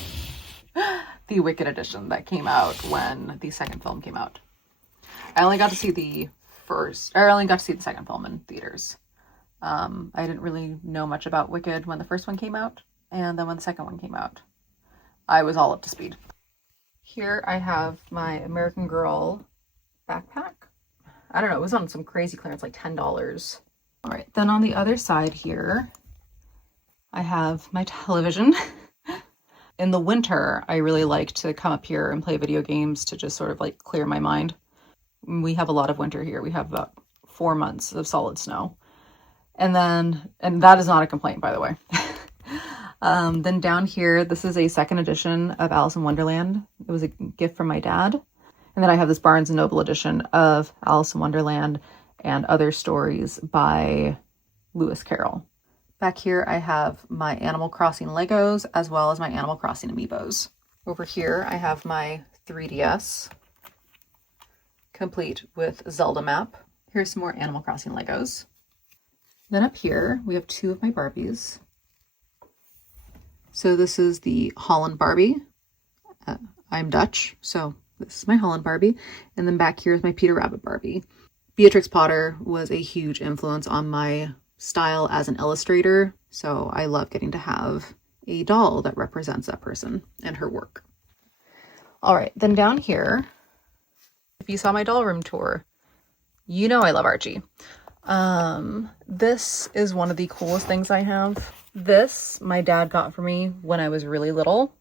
the Wicked edition that came out when the second film came out. I only got to see the second film in theaters. I didn't really know much about Wicked when the first one came out, and then when the second one came out, I was all up to speed. Here I have my American Girl backpack. I don't know, it was on some crazy clearance, like $10. All right, then on the other side here, I have my television. In the winter, I really like to come up here and play video games to just sort of like clear my mind. We have a lot of winter here. We have about 4 months of solid snow. And that is not a complaint, by the way. Then down here, this is a second edition of Alice in Wonderland. It was a gift from my dad. And then I have this Barnes & Noble edition of Alice in Wonderland and other stories by Lewis Carroll. Back here, I have my Animal Crossing Legos as well as my Animal Crossing Amiibos. Over here, I have my 3DS, complete with Zelda map. Here's some more Animal Crossing Legos. Then up here, we have 2 of my Barbies. So this is the Holland Barbie. I'm Dutch, so this is my Holland Barbie. And then back here is my Peter Rabbit Barbie. Beatrix Potter was a huge influence on my style as an illustrator, so I love getting to have a doll that represents that person and her work. All right, then down here, if you saw my doll room tour, you know I love Archie. This is one of the coolest things I have. This, my dad got for me when I was really little.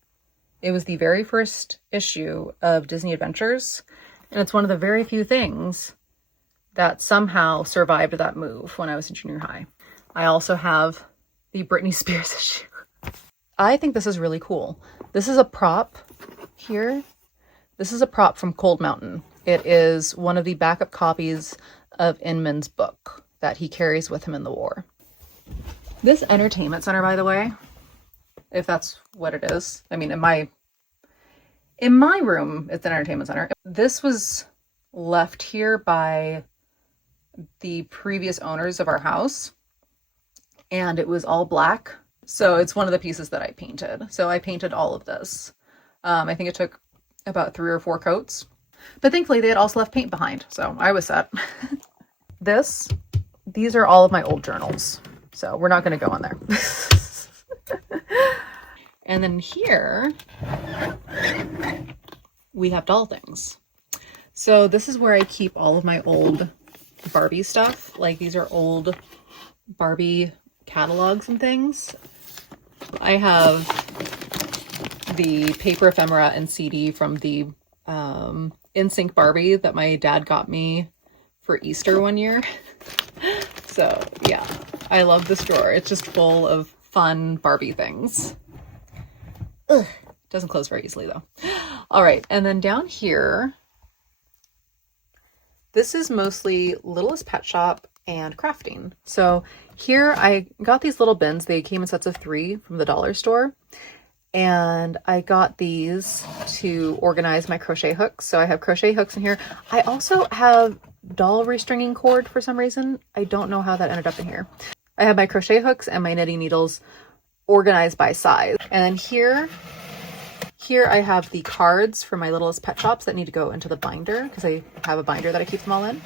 It was the very first issue of Disney Adventures, and it's one of the very few things that somehow survived that move when I was in junior high. I also have the Britney Spears issue. I think this is really cool. This is a prop here. This is a prop from Cold Mountain. It is one of the backup copies of Inman's book that he carries with him in the war. This entertainment center, by the way, if that's what it is. I mean, in my room, it's an entertainment center. This was left here by the previous owners of our house, and it was all black. So it's one of the pieces that I painted. So I painted all of this. I think it took about 3 or 4 coats, but thankfully they had also left paint behind. So I was set. These are all of my old journals. So we're not going to go on there. And then here we have doll things. So this is where I keep all of my old Barbie stuff. Like these are old Barbie catalogs and things. I have the paper ephemera and CD from the NSYNC Barbie that my dad got me for Easter one year. So yeah, I love this drawer. It's just full of fun Barbie things. Ugh. Doesn't close very easily though. All right, and then down here, this is mostly Littlest Pet Shop and crafting. So here I got these little bins. They came in sets of 3 from the dollar store. And I got these to organize my crochet hooks. So I have crochet hooks in here. I also have doll restringing cord for some reason. I don't know how that ended up in here. I have my crochet hooks and my knitting needles organized by size. And then here I have the cards for my Littlest Pet Shops that need to go into the binder because I have a binder that I keep them all in.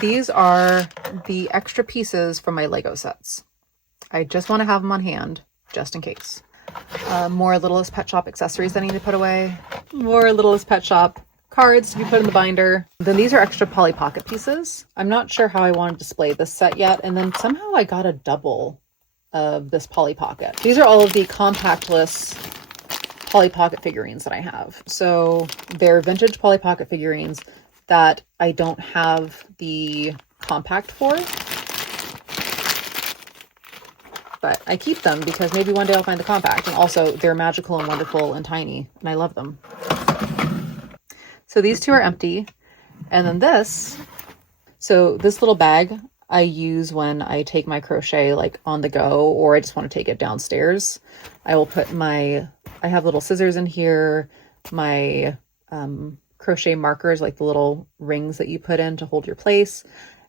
These are the extra pieces from my Lego sets. I just want to have them on hand just in case. More Littlest Pet Shop accessories that I need to put away. More Littlest Pet Shop cards to be put in the binder. Then these are extra Polly Pocket pieces. I'm not sure how I want to display this set yet. And then somehow I got a double of this Polly Pocket. These are all of the compactless Polly Pocket figurines that I have. So they're vintage Polly Pocket figurines that I don't have the compact for. But I keep them because maybe one day I'll find the compact. And also they're magical and wonderful and tiny, and I love them. So these 2 are empty. And then this little bag I use when I take my crochet like on the go, or I just want to take it downstairs. I will put I have little scissors in here, my crochet markers, like the little rings that you put in to hold your place,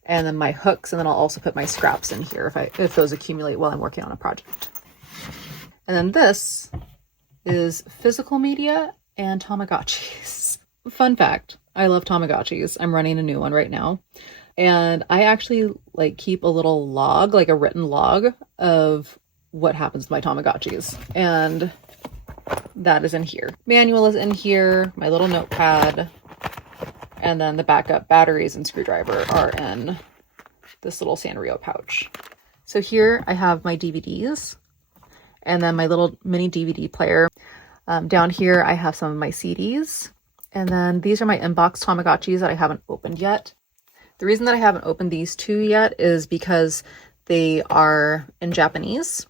and then my hooks, and then I'll also put my scraps in here if those accumulate while I'm working on a project. And then this is physical media and Tamagotchis. Fun fact, I love Tamagotchis. I'm running a new one right now. And I actually like keep a little log, like a written log of what happens to my Tamagotchis. And that is in here. Manual is in here, my little notepad, and then the backup batteries and screwdriver are in this little Sanrio pouch. So here I have my DVDs and then my little mini DVD player. Down here I have some of my CDs, and then these are my inbox Tamagotchis that I haven't opened yet. The reason that I haven't opened these 2 yet is because they are in Japanese.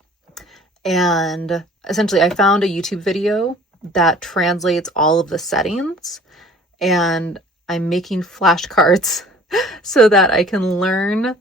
And essentially I found a YouTube video that translates all of the settings, and I'm making flashcards so that I can learn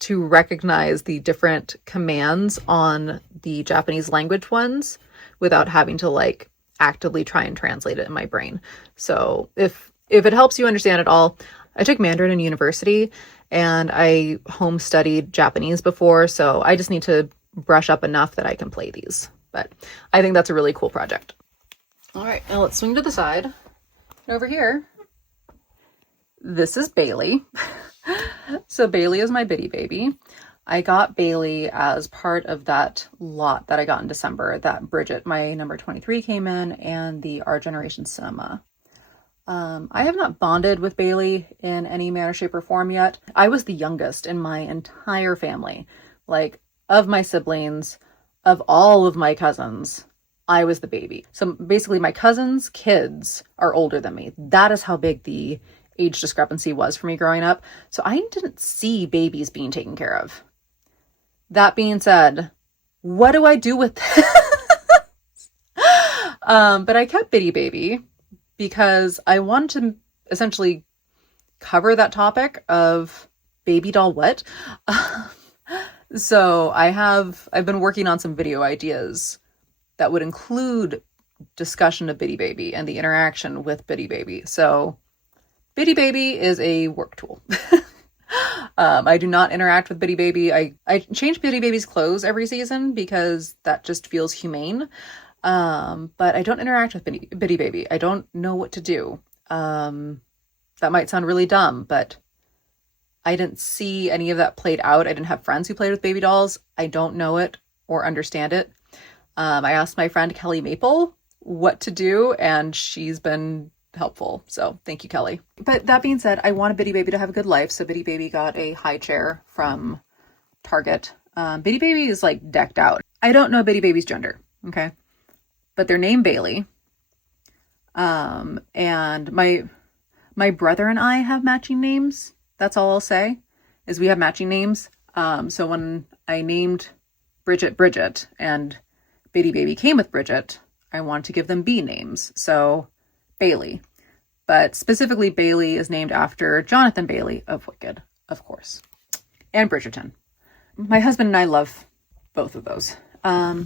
to recognize the different commands on the Japanese language ones without having to like actively try and translate it in my brain. So if it helps you understand it all, I took Mandarin in university and I home studied Japanese before, so I just need to brush up enough that I can play these. But I think that's a really cool project. All right, now let's swing to the side. And over here, this is Bailey. So Bailey is my bitty baby. I got Bailey as part of that lot that I got in December that Bridgette, my number 23, came in, and the Our Generation Cinema. I have not bonded with Bailey in any manner, shape, or form yet. I was the youngest in my entire family. Like, of my siblings, of all of my cousins, I was the baby. So basically my cousins' kids are older than me. That is how big the age discrepancy was for me growing up. So I didn't see babies being taken care of. That being said, what do I do with this? But I kept Bitty Baby because I wanted to essentially cover that topic of baby doll what. So I've been working on some video ideas that would include discussion of Bitty Baby and the interaction with Bitty Baby. So Bitty Baby is a work tool. I do not interact with Bitty Baby. I change Bitty Baby's clothes every season because that just feels humane. But I don't interact with Bitty Baby. I don't know what to do. That might sound really dumb, but I didn't see any of that played out. I didn't have friends who played with baby dolls. I don't know it or understand it. I asked my friend Kelly Maple what to do, and she's been helpful. So thank you, Kelly. But that being said, I wanted Bitty Baby to have a good life. So Bitty Baby got a high chair from Target. Bitty Baby is like decked out. I don't know Bitty Baby's gender. Okay. But they're named Bailey. And my brother and I have matching names. That's all I'll say, is we have matching names. So when I named Bridgette and Bitty Baby came with Bridgette, I wanted to give them B names. So Bailey. But specifically Bailey is named after Jonathan Bailey of Wicked, of course. And Bridgerton. My husband and I love both of those. All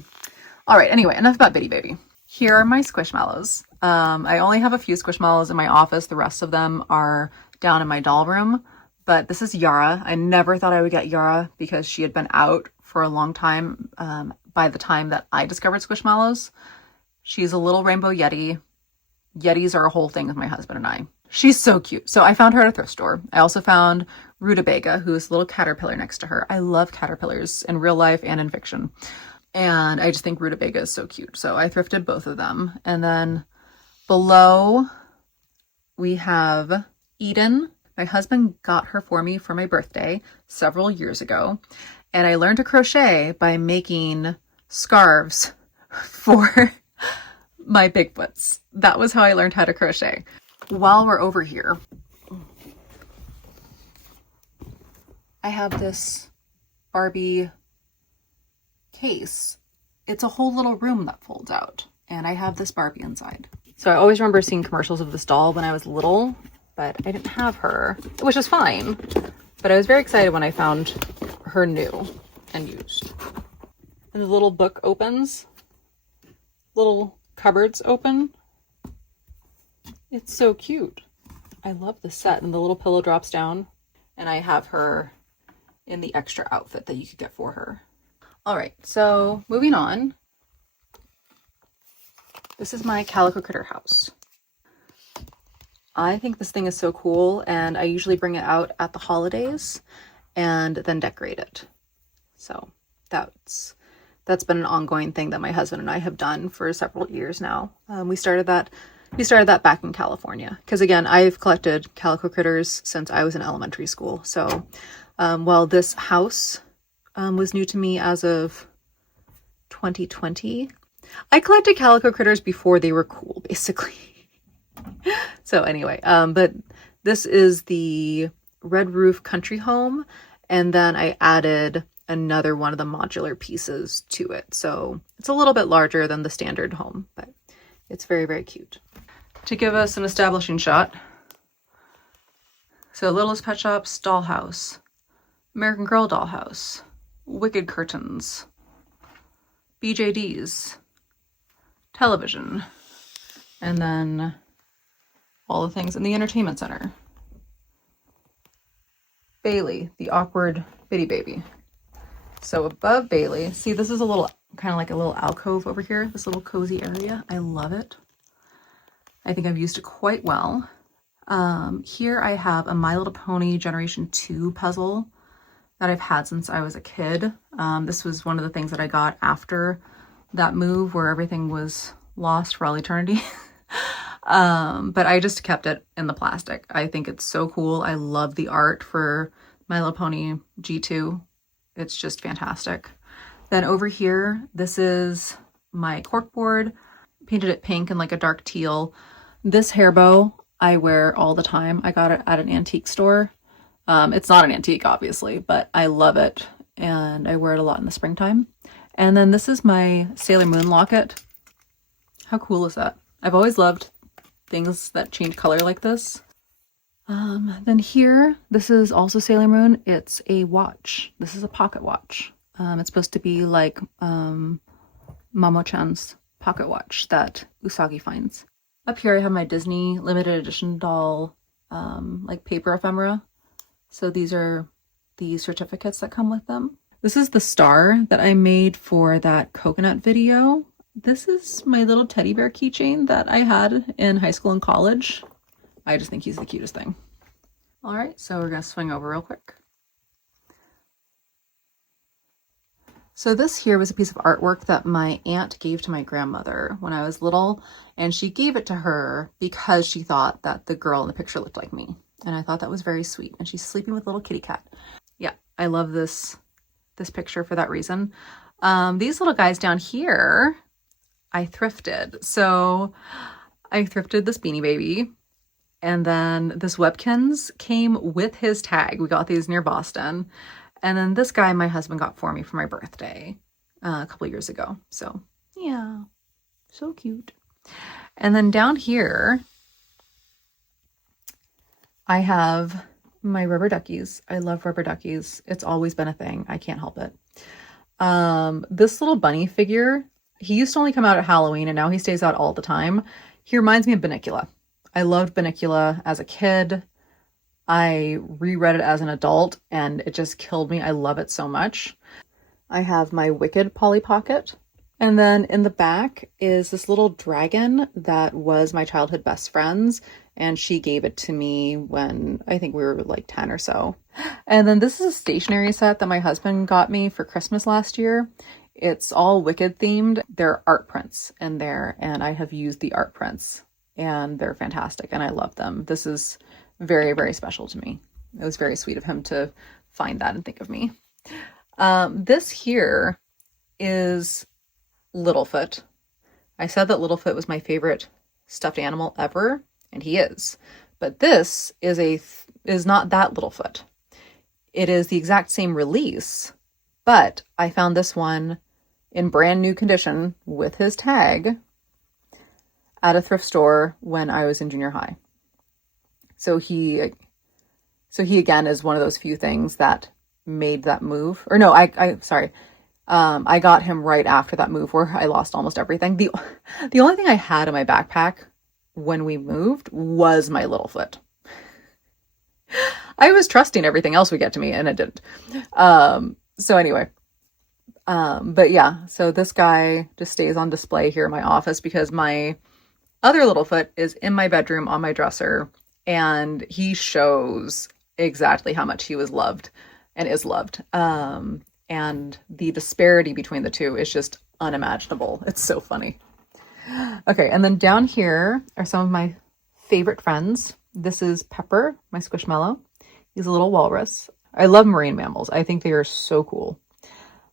right, anyway, enough about Bitty Baby. Here are my Squishmallows. I only have a few Squishmallows in my office. The rest of them are down in my doll room. But this is Yara. I never thought I would get Yara because she had been out for a long time by the time that I discovered Squishmallows. She's a little rainbow Yeti. Yetis are a whole thing with my husband and I. She's so cute. So I found her at a thrift store. I also found Rutabaga, who's a little caterpillar next to her. I love caterpillars in real life and in fiction. And I just think Rutabaga is so cute. So I thrifted both of them. And then below we have Eden. My husband got her for me for my birthday several years ago. And I learned to crochet by making scarves for my Bigfoots. That was how I learned how to crochet. While we're over here, I have this Barbie case. It's a whole little room that folds out, and I have this Barbie inside. So I always remember seeing commercials of this doll when I was little, but I didn't have her, which is fine. But I was very excited when I found her new and used. And the little book opens, little cupboards open. It's so cute. I love the set, and the little pillow drops down, and I have her in the extra outfit that you could get for her. All right, so moving on. This is my Calico Critter house. I think this thing is so cool, and I usually bring it out at the holidays and then decorate it. So that's been an ongoing thing that my husband and I have done for several years now. We started that back in California because, again, I've collected Calico Critters since I was in elementary school. So while this house was new to me as of 2020, I collected Calico Critters before they were cool, basically. So anyway, but this is the Red Roof Country Home, and then I added another one of the modular pieces to it. So it's a little bit larger than the standard home, but it's very, very cute. To give us an establishing shot, so Littlest Pet Shop's Dollhouse, American Girl Dollhouse, Wicked Curtains, BJD's, television, and then all the things in the entertainment center. Bailey, the awkward Bitty Baby. So above Bailey, see, this is a little, kind of like a little alcove over here, this little cozy area. I love it. I think I've used it quite well. Here I have a My Little Pony Generation 2 puzzle that I've had since I was a kid. This was one of the things that I got after that move where everything was lost for all eternity. But I just kept it in the plastic. I think it's so cool. I love the art for My Little Pony G2. It's just fantastic. Then over here, this is my corkboard. Painted it pink and like a dark teal. This hair bow I wear all the time. I got it at an antique store. It's not an antique, obviously, but I love it. And I wear it a lot in the springtime. And then this is my Sailor Moon locket. How cool is that? I've always loved things that change color like this. Then here, this is also Sailor Moon. It's a watch. This is a pocket watch. It's supposed to be like Mamo-chan's pocket watch that Usagi finds. Up here I have my Disney limited edition doll like paper ephemera. So these are the certificates that come with them. This is the star that I made for that coconut video. This is my little teddy bear keychain that I had in high school and college. I just think he's the cutest thing. All right, so we're gonna swing over real quick. So this here was a piece of artwork that my aunt gave to my grandmother when I was little, and she gave it to her because she thought that the girl in the picture looked like me. And I thought that was very sweet. And she's sleeping with a little kitty cat. Yeah, I love this picture for that reason. These little guys down here, I thrifted. So I thrifted this Beanie Baby, and then this Webkins came with his tag. We got these near Boston. And then this guy my husband got for me for my birthday a couple years ago. So yeah, so cute. And then down here, I have my rubber duckies. I love rubber duckies. It's always been a thing. I can't help it. This little bunny figure, he used to only come out at Halloween and now he stays out all the time. He reminds me of Bunnicula. I loved Bunnicula as a kid. I reread it as an adult and it just killed me. I love it so much. I have my Wicked Polly Pocket. And then in the back is this little dragon that was my childhood best friend's, and she gave it to me when I think we were like 10 or so. And then this is a stationery set that my husband got me for Christmas last year. It's all Wicked themed. There are art prints in there, and I have used the art prints and they're fantastic and I love them. This is very, very special to me. It was very sweet of him to find that and think of me. This here is Littlefoot. I said that Littlefoot was my favorite stuffed animal ever, and he is. But this is not that Littlefoot. It is the exact same release, but I found this one in brand new condition with his tag at a thrift store when I was in junior high. So he again is one of those few things that made that move. Or no, sorry. I got him right after that move where I lost almost everything. The only thing I had in my backpack when we moved was my Littlefoot. I was trusting everything else would get to me and it didn't. So anyway, but yeah, so this guy just stays on display here in my office because my other Littlefoot is in my bedroom on my dresser, and he shows exactly how much he was loved and is loved. And the disparity between the two is just unimaginable. It's so funny. Okay, and then down here are some of my favorite friends. This is Pepper, my Squishmallow. He's a little walrus. I love marine mammals. I think they are so cool.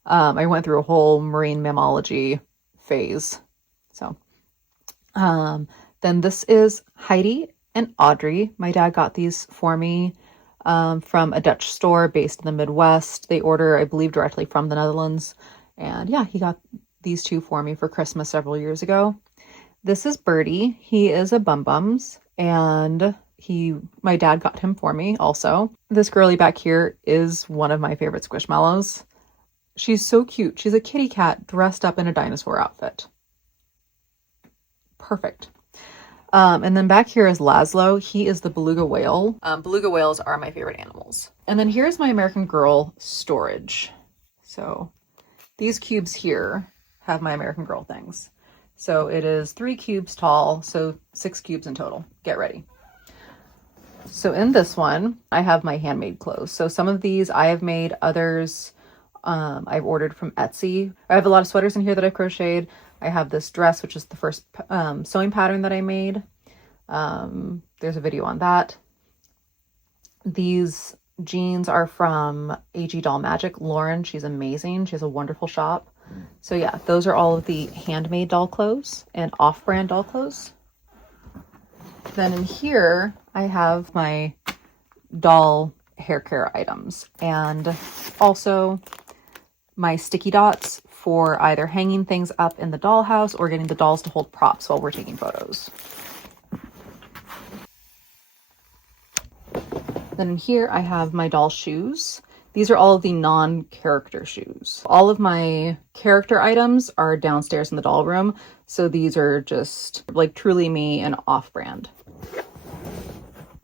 I went through a whole marine mammalogy phase. So, then this is Heidi and Audrey. My dad got these for me from a Dutch store based in the Midwest. They order, I believe, directly from the Netherlands. And yeah, he got these two for me for Christmas several years ago. This is Birdie. He is a Bum Bums, and my dad got him for me also. This girly back here is one of my favorite Squishmallows. She's so cute. She's a kitty cat dressed up in a dinosaur outfit. Perfect. And then back here is Laszlo. He is the beluga whale. Beluga whales are my favorite animals. And then here's my American Girl storage. So these cubes here have my American Girl things. So it is 3 cubes tall, so 6 cubes in total. Get ready. So in this one, I have my handmade clothes. So some of these I have made, others I've ordered from Etsy. I have a lot of sweaters in here that I've crocheted. I have this dress, which is the first sewing pattern that I made. There's a video on that. These jeans are from AG Doll Magic. Lauren, she's amazing. She has a wonderful shop. So yeah, those are all of the handmade doll clothes and off-brand doll clothes. Then in here, I have my doll hair care items and also my sticky dots for either hanging things up in the dollhouse or getting the dolls to hold props while we're taking photos. Then in here, I have my doll shoes. These are all of the non-character shoes. All of my character items are downstairs in the doll room. So these are just like truly me and off-brand.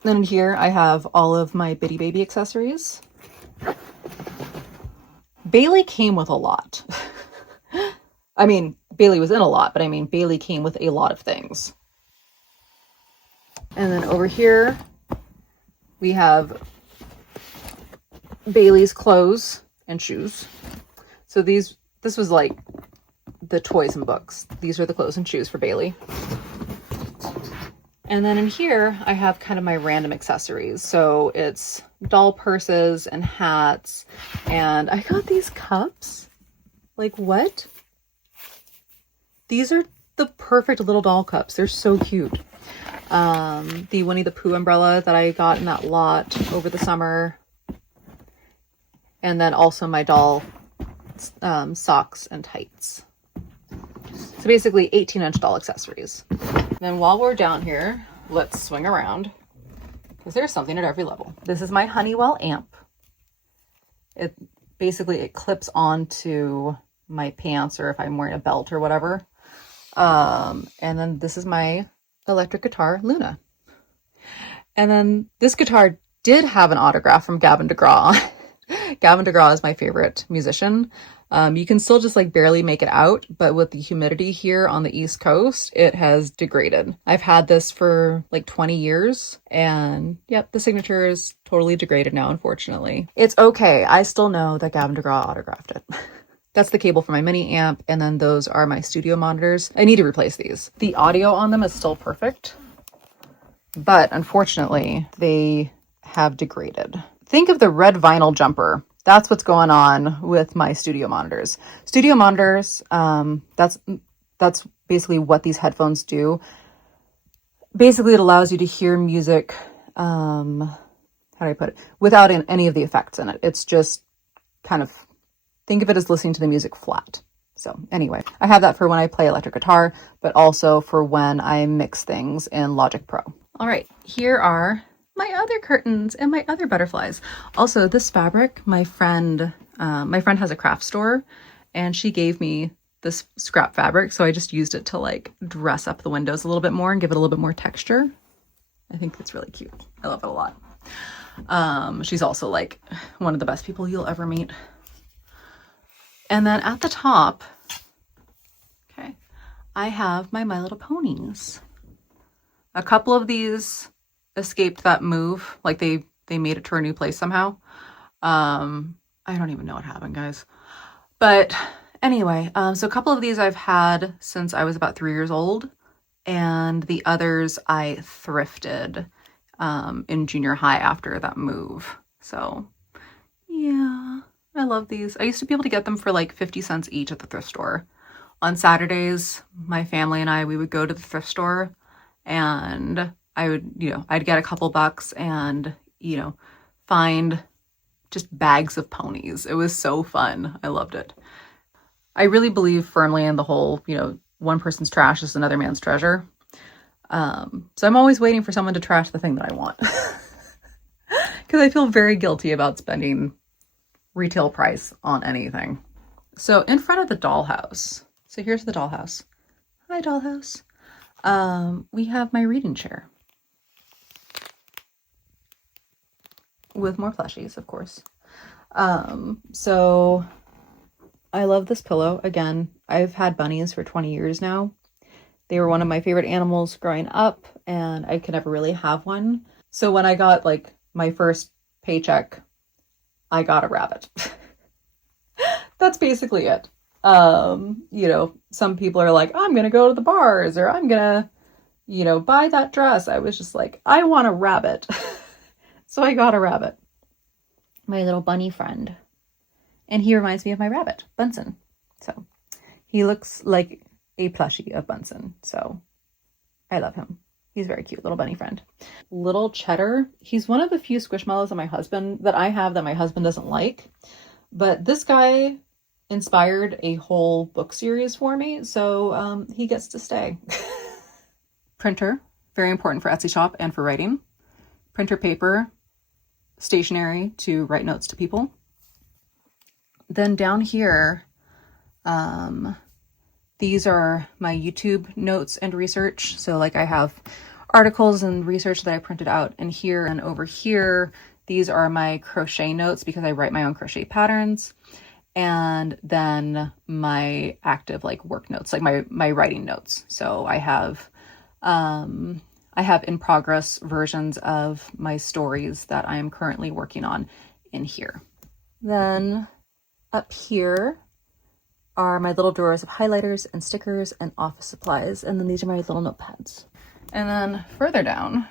Then here I have all of my Bitty Baby accessories. Bailey came with a lot. I mean, Bailey was in a lot, but I mean, Bailey came with a lot of things. And then over here, we have Bailey's clothes and shoes. So this was like the toys and books. These are the clothes and shoes for Bailey. And then in here, I have kind of my random accessories. So it's doll purses and hats. And I got these cups. Like, what? These are the perfect little doll cups. They're so cute. The Winnie the Pooh umbrella that I got in that lot over the summer. And then also my doll socks and tights. So basically 18-inch doll accessories. Then while we're down here, let's swing around because there's something at every level. This is my Honeywell amp. It clips onto my pants or if I'm wearing a belt or whatever. And then this is my electric guitar, Luna. And then this guitar did have an autograph from Gavin DeGraw. Gavin DeGraw is my favorite musician. You can still just like barely make it out, but with the humidity here on the East Coast, it has degraded. I've had this for like 20 years and yep, the signature is totally degraded now, unfortunately. It's okay. I still know that Gavin DeGraw autographed it. That's the cable for my mini amp. And then those are my studio monitors. I need to replace these. The audio on them is still perfect, but unfortunately they have degraded. Think of the red vinyl jumper. That's what's going on with my studio monitors. Studio monitors, that's basically what these headphones do. Basically, it allows you to hear music, how do I put it? Without any of the effects in it. It's just kind of, think of it as listening to the music flat. So anyway, I have that for when I play electric guitar, but also for when I mix things in Logic Pro. All right, here are my other curtains and my other butterflies. Also, this fabric, my friend has a craft store and she gave me this scrap fabric. So I just used it to like dress up the windows a little bit more and give it a little bit more texture. I think it's really cute. I love it a lot. She's also like one of the best people you'll ever meet. And then at the top, okay, I have my My Little Ponies. A couple of these escaped that move, like they made it to a new place somehow. I don't even know what happened, guys, but anyway, so a couple of these I've had since I was about 3 years old, and the others I thrifted in junior high after that move. So yeah, I love these. I used to be able to get them for like 50 cents each at the thrift store. On Saturdays, my family and we would go to the thrift store and I'd get a couple bucks and, find just bags of ponies. It was so fun. I loved it. I really believe firmly in the whole, one person's trash is another man's treasure. So I'm always waiting for someone to trash the thing that I want. Because I feel very guilty about spending retail price on anything. So in front of the dollhouse, so here's the dollhouse. Hi, dollhouse. We have my reading chair. With more plushies, of course. So I love this pillow. Again, I've had bunnies for 20 years now. They were one of my favorite animals growing up, and I could never really have one. So when I got like my first paycheck, I got a rabbit. That's basically it. Some people are like, I'm gonna go to the bars, or I'm gonna, buy that dress. I was just like, I want a rabbit. So I got a rabbit. My little bunny friend. And he reminds me of my rabbit, Bunsen. So he looks like a plushie of Bunsen. So I love him. He's very cute, little bunny friend. Little Cheddar. He's one of the few Squishmallows that I have that my husband doesn't like. But this guy inspired a whole book series for me. So he gets to stay. Printer. Very important for Etsy shop and for writing. Printer paper. Stationery to write notes to people. Then down here, these are my YouTube notes and research. So like I have articles and research that I printed out in here, and over here, these are my crochet notes because I write my own crochet patterns. And then my active like work notes, like my writing notes. So I have in progress versions of my stories that I am currently working on in here. Then up here are my little drawers of highlighters and stickers and office supplies. And then these are my little notepads. And then further down,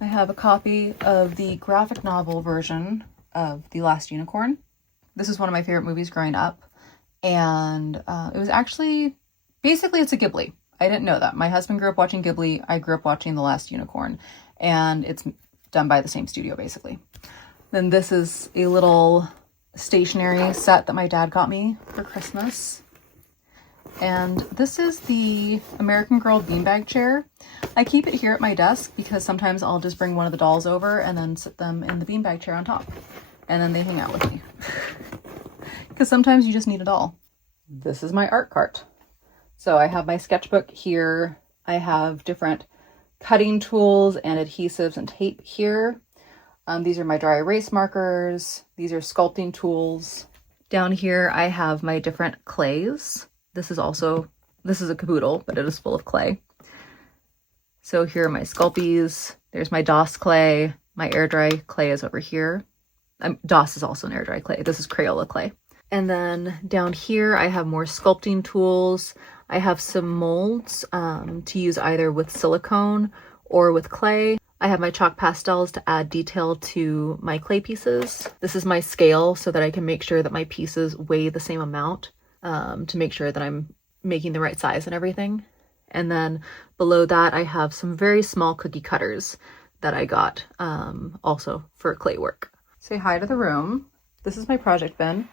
I have a copy of the graphic novel version of The Last Unicorn. This is one of my favorite movies growing up. And it was actually, basically it's a Ghibli. I didn't know that. My husband grew up watching Ghibli. I grew up watching The Last Unicorn. And it's done by the same studio, basically. Then this is a little stationery set that my dad got me for Christmas. And this is the American Girl beanbag chair. I keep it here at my desk because sometimes I'll just bring one of the dolls over and then sit them in the beanbag chair on top. And then they hang out with me. Because sometimes you just need a doll. This is my art cart. So I have my sketchbook here. I have different cutting tools and adhesives and tape here. These are my dry erase markers. These are sculpting tools. Down here, I have my different clays. This is a caboodle, but it is full of clay. So here are my Sculpies. There's my DOS clay. My air dry clay is over here. DOS is also an air dry clay. This is Crayola clay. And then down here, I have more sculpting tools. I have some molds to use either with silicone or with clay. I have my chalk pastels to add detail to my clay pieces. This is my scale so that I can make sure that my pieces weigh the same amount to make sure that I'm making the right size and everything. And then below that, I have some very small cookie cutters that I got also for clay work. Say hi to the room. This is my project bin.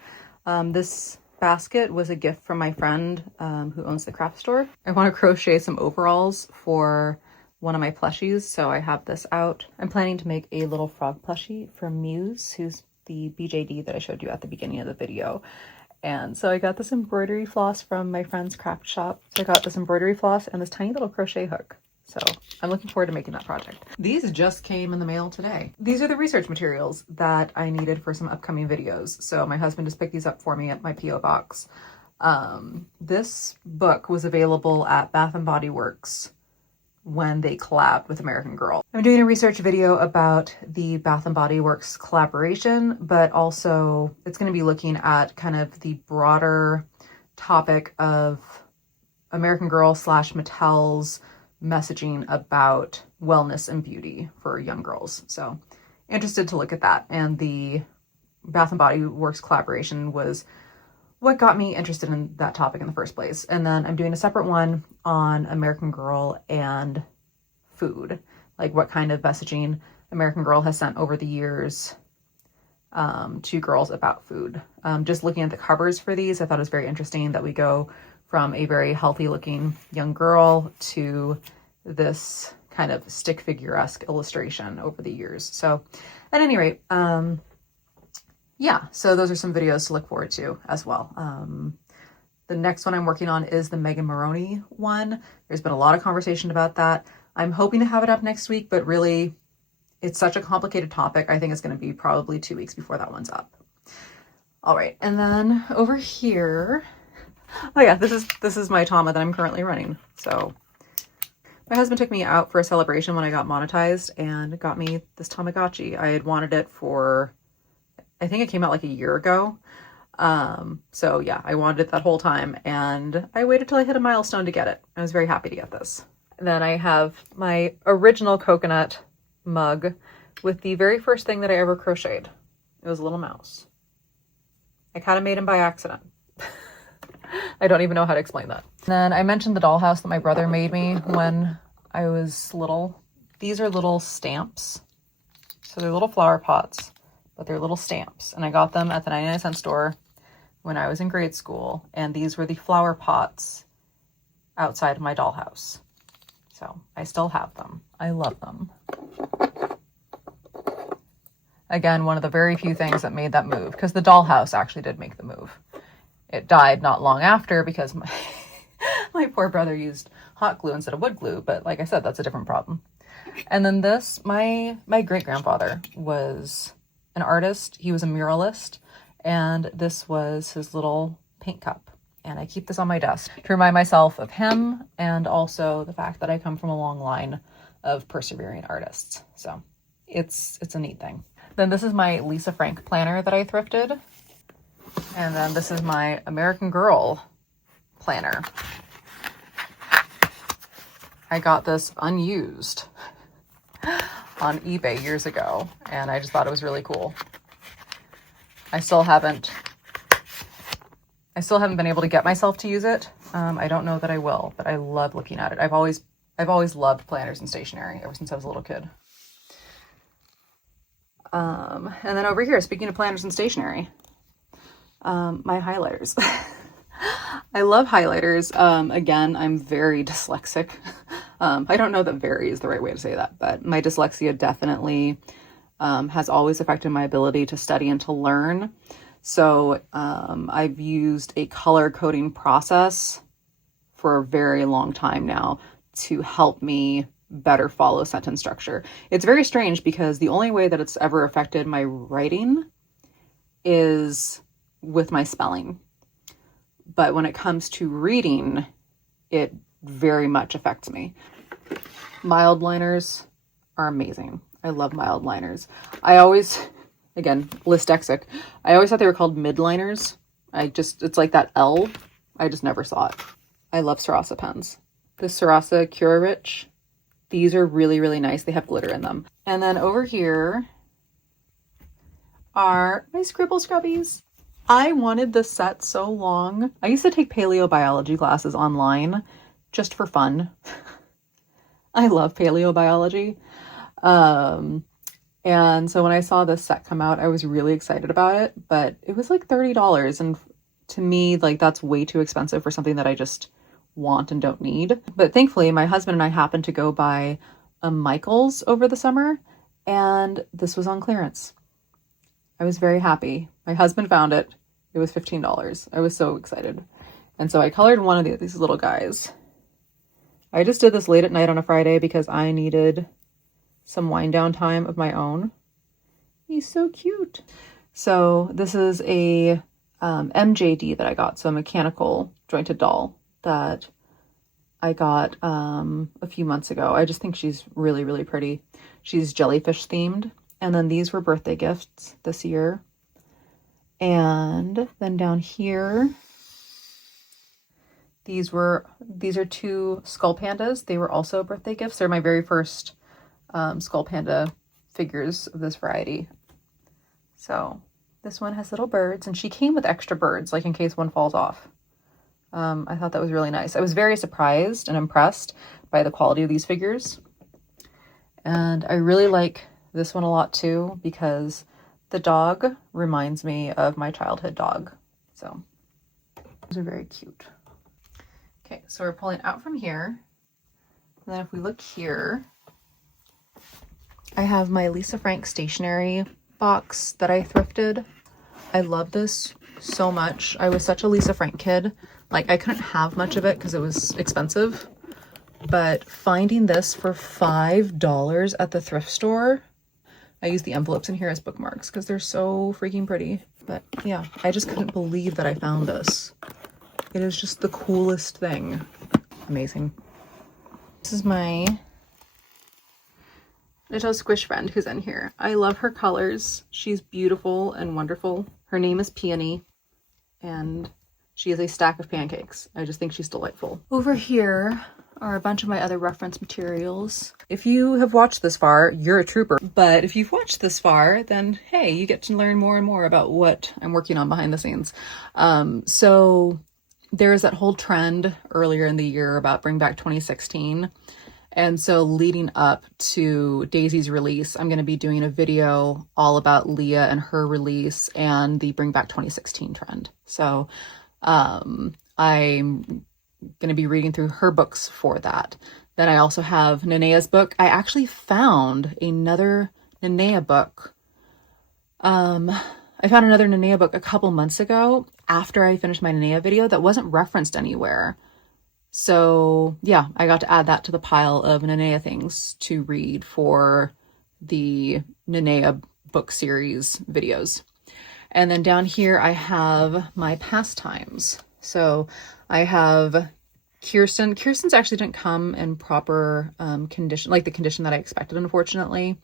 This basket was a gift from my friend who owns the craft store. I want to crochet some overalls for one of my plushies, so I have this out. I'm planning to make a little frog plushie for Muse, who's the BJD that I showed you at the beginning of the video. And so I got this embroidery floss from my friend's craft shop. So I got this embroidery floss and this tiny little crochet hook. So I'm looking forward to making that project. These just came in the mail today. These are the research materials that I needed for some upcoming videos. So my husband just picked these up for me at my P.O. box. This book was available at Bath & Body Works when they collabed with American Girl. I'm doing a research video about the Bath & Body Works collaboration, but also it's going to be looking at kind of the broader topic of American Girl / Mattel's messaging about wellness and beauty for young girls. So interested to look at that. And the Bath & Body Works collaboration was what got me interested in that topic in the first place. And then I'm doing a separate one on American Girl and food, like what kind of messaging American Girl has sent over the years to girls about food. Just looking at the covers for these, I thought it was very interesting that we go from a very healthy looking young girl to this kind of stick figure-esque illustration over the years. So at any rate, yeah, so those are some videos to look forward to as well. The next one I'm working on is the Megan Maroney one. There's been a lot of conversation about that. I'm hoping to have it up next week, but really it's such a complicated topic. I think it's going to be probably 2 weeks before that one's up. All right. And then over here, oh yeah, this is my Tama that I'm currently running. So my husband took me out for a celebration when I got monetized and got me this Tamagotchi. I had wanted it for, I think it came out like a year ago. So yeah, I wanted it that whole time and I waited till I hit a milestone to get it. I was very happy to get this. And then I have my original coconut mug with the very first thing that I ever crocheted. It was a little mouse. I kind of made him by accident. I don't even know how to explain that. And then I mentioned the dollhouse that my brother made me when I was little. These are little stamps. So they're little flower pots, but they're little stamps. And I got them at the 99-cent store when I was in grade school. And these were the flower pots outside of my dollhouse. So I still have them. I love them. Again, one of the very few things that made that move, because the dollhouse actually did make the move. It died not long after because my poor brother used hot glue instead of wood glue. But like I said, that's a different problem. And then this, my great-grandfather was an artist. He was a muralist. And this was his little paint cup. And I keep this on my desk to remind myself of him and also the fact that I come from a long line of persevering artists. So it's a neat thing. Then this is my Lisa Frank planner that I thrifted. And then this is my American Girl planner. I got this unused on eBay years ago, and I just thought it was really cool. I still haven't been able to get myself to use it. I don't know that I will, but I love looking at it. I've always loved planners and stationery ever since I was a little kid. And then over here, speaking of planners and stationery, my highlighters. I love highlighters. Again, I'm very dyslexic. I don't know that very is the right way to say that, but my dyslexia definitely has always affected my ability to study and to learn. So I've used a color coding process for a very long time now to help me better follow sentence structure. It's very strange because the only way that it's ever affected my writing is with my spelling. But when it comes to reading, it very much affects me. Mild liners are amazing. I love mild liners. I always, again, dyslexic. I always thought they were called midliners. It's like that L. I just never saw it. I love Sarasa pens. The Sarasa Cura Rich. These are really, really nice. They have glitter in them. And then over here are my Scribble Scrubbies. I wanted this set so long. I used to take paleobiology classes online just for fun. I love paleobiology. And so when I saw this set come out, I was really excited about it, but it was like $30. And to me, like, that's way too expensive for something that I just want and don't need. But thankfully, my husband and I happened to go by a Michael's over the summer, and this was on clearance. I was very happy. My husband found it. It was $15. I was so excited. And so I colored one of these little guys. I just did this late at night on a Friday because I needed some wind down time of my own. He's so cute. So this is a MJD that I got, so a mechanical jointed doll that I got a few months ago. I just think she's really, really pretty. She's jellyfish themed. And then these were birthday gifts this year. And then down here, these are two Skull Pandas. They were also birthday gifts. They're my very first Skull Panda figures of this variety. So this one has little birds, and she came with extra birds, like in case one falls off. I thought that was really nice. I was very surprised and impressed by the quality of these figures. And I really like this one a lot too, because the dog reminds me of my childhood dog. So those are very cute. Okay, so we're pulling out from here. And then if we look here, I have my Lisa Frank stationery box that I thrifted. I love this so much. I was such a Lisa Frank kid. Like, I couldn't have much of it because it was expensive. But finding this for $5 at the thrift store, I use the envelopes in here as bookmarks because they're so freaking pretty. But yeah, I just couldn't believe that I found this. It is just the coolest thing. Amazing. This is my little squish friend who's in here. I love her colors. She's beautiful and wonderful. Her name is Peony, and she is a stack of pancakes. I just think she's delightful. Over here are a bunch of my other reference materials. If you have watched this far, you're a trooper. But if you've watched this far, then hey, you get to learn more and more about what I'm working on behind the scenes. So there's that whole trend earlier in the year about Bring Back 2016. And so leading up to Daisy's release, I'm going to be doing a video all about Leah and her release and the Bring Back 2016 trend. So I'm going to be reading through her books for that. Then I also have Nanea's book. I actually found another Nanea book I found another Nanea book a couple months ago after I finished my Nanea video that wasn't referenced anywhere. So yeah, I got to add that to the pile of Nanea things to read for the Nanea book series videos. And then down here I have my pastimes. So I have Kirsten. Kirsten's actually didn't come in proper condition, like the condition that I expected, unfortunately.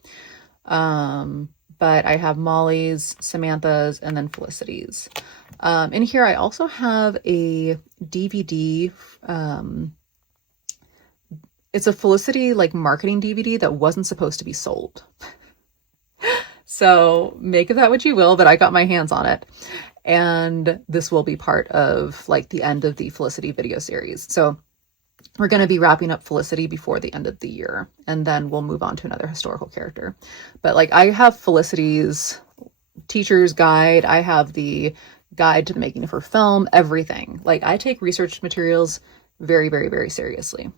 But I have Molly's, Samantha's, and then Felicity's. In here, I also have a DVD. It's a Felicity like marketing DVD that wasn't supposed to be sold. So make of that what you will, but I got my hands on it. And this will be part of like the end of the Felicity video series. So we're going to be wrapping up Felicity before the end of the year, and then we'll move on to another historical character. But like I have Felicity's teacher's guide, I have the guide to the making of her film, everything. Like I take research materials very, very, very seriously.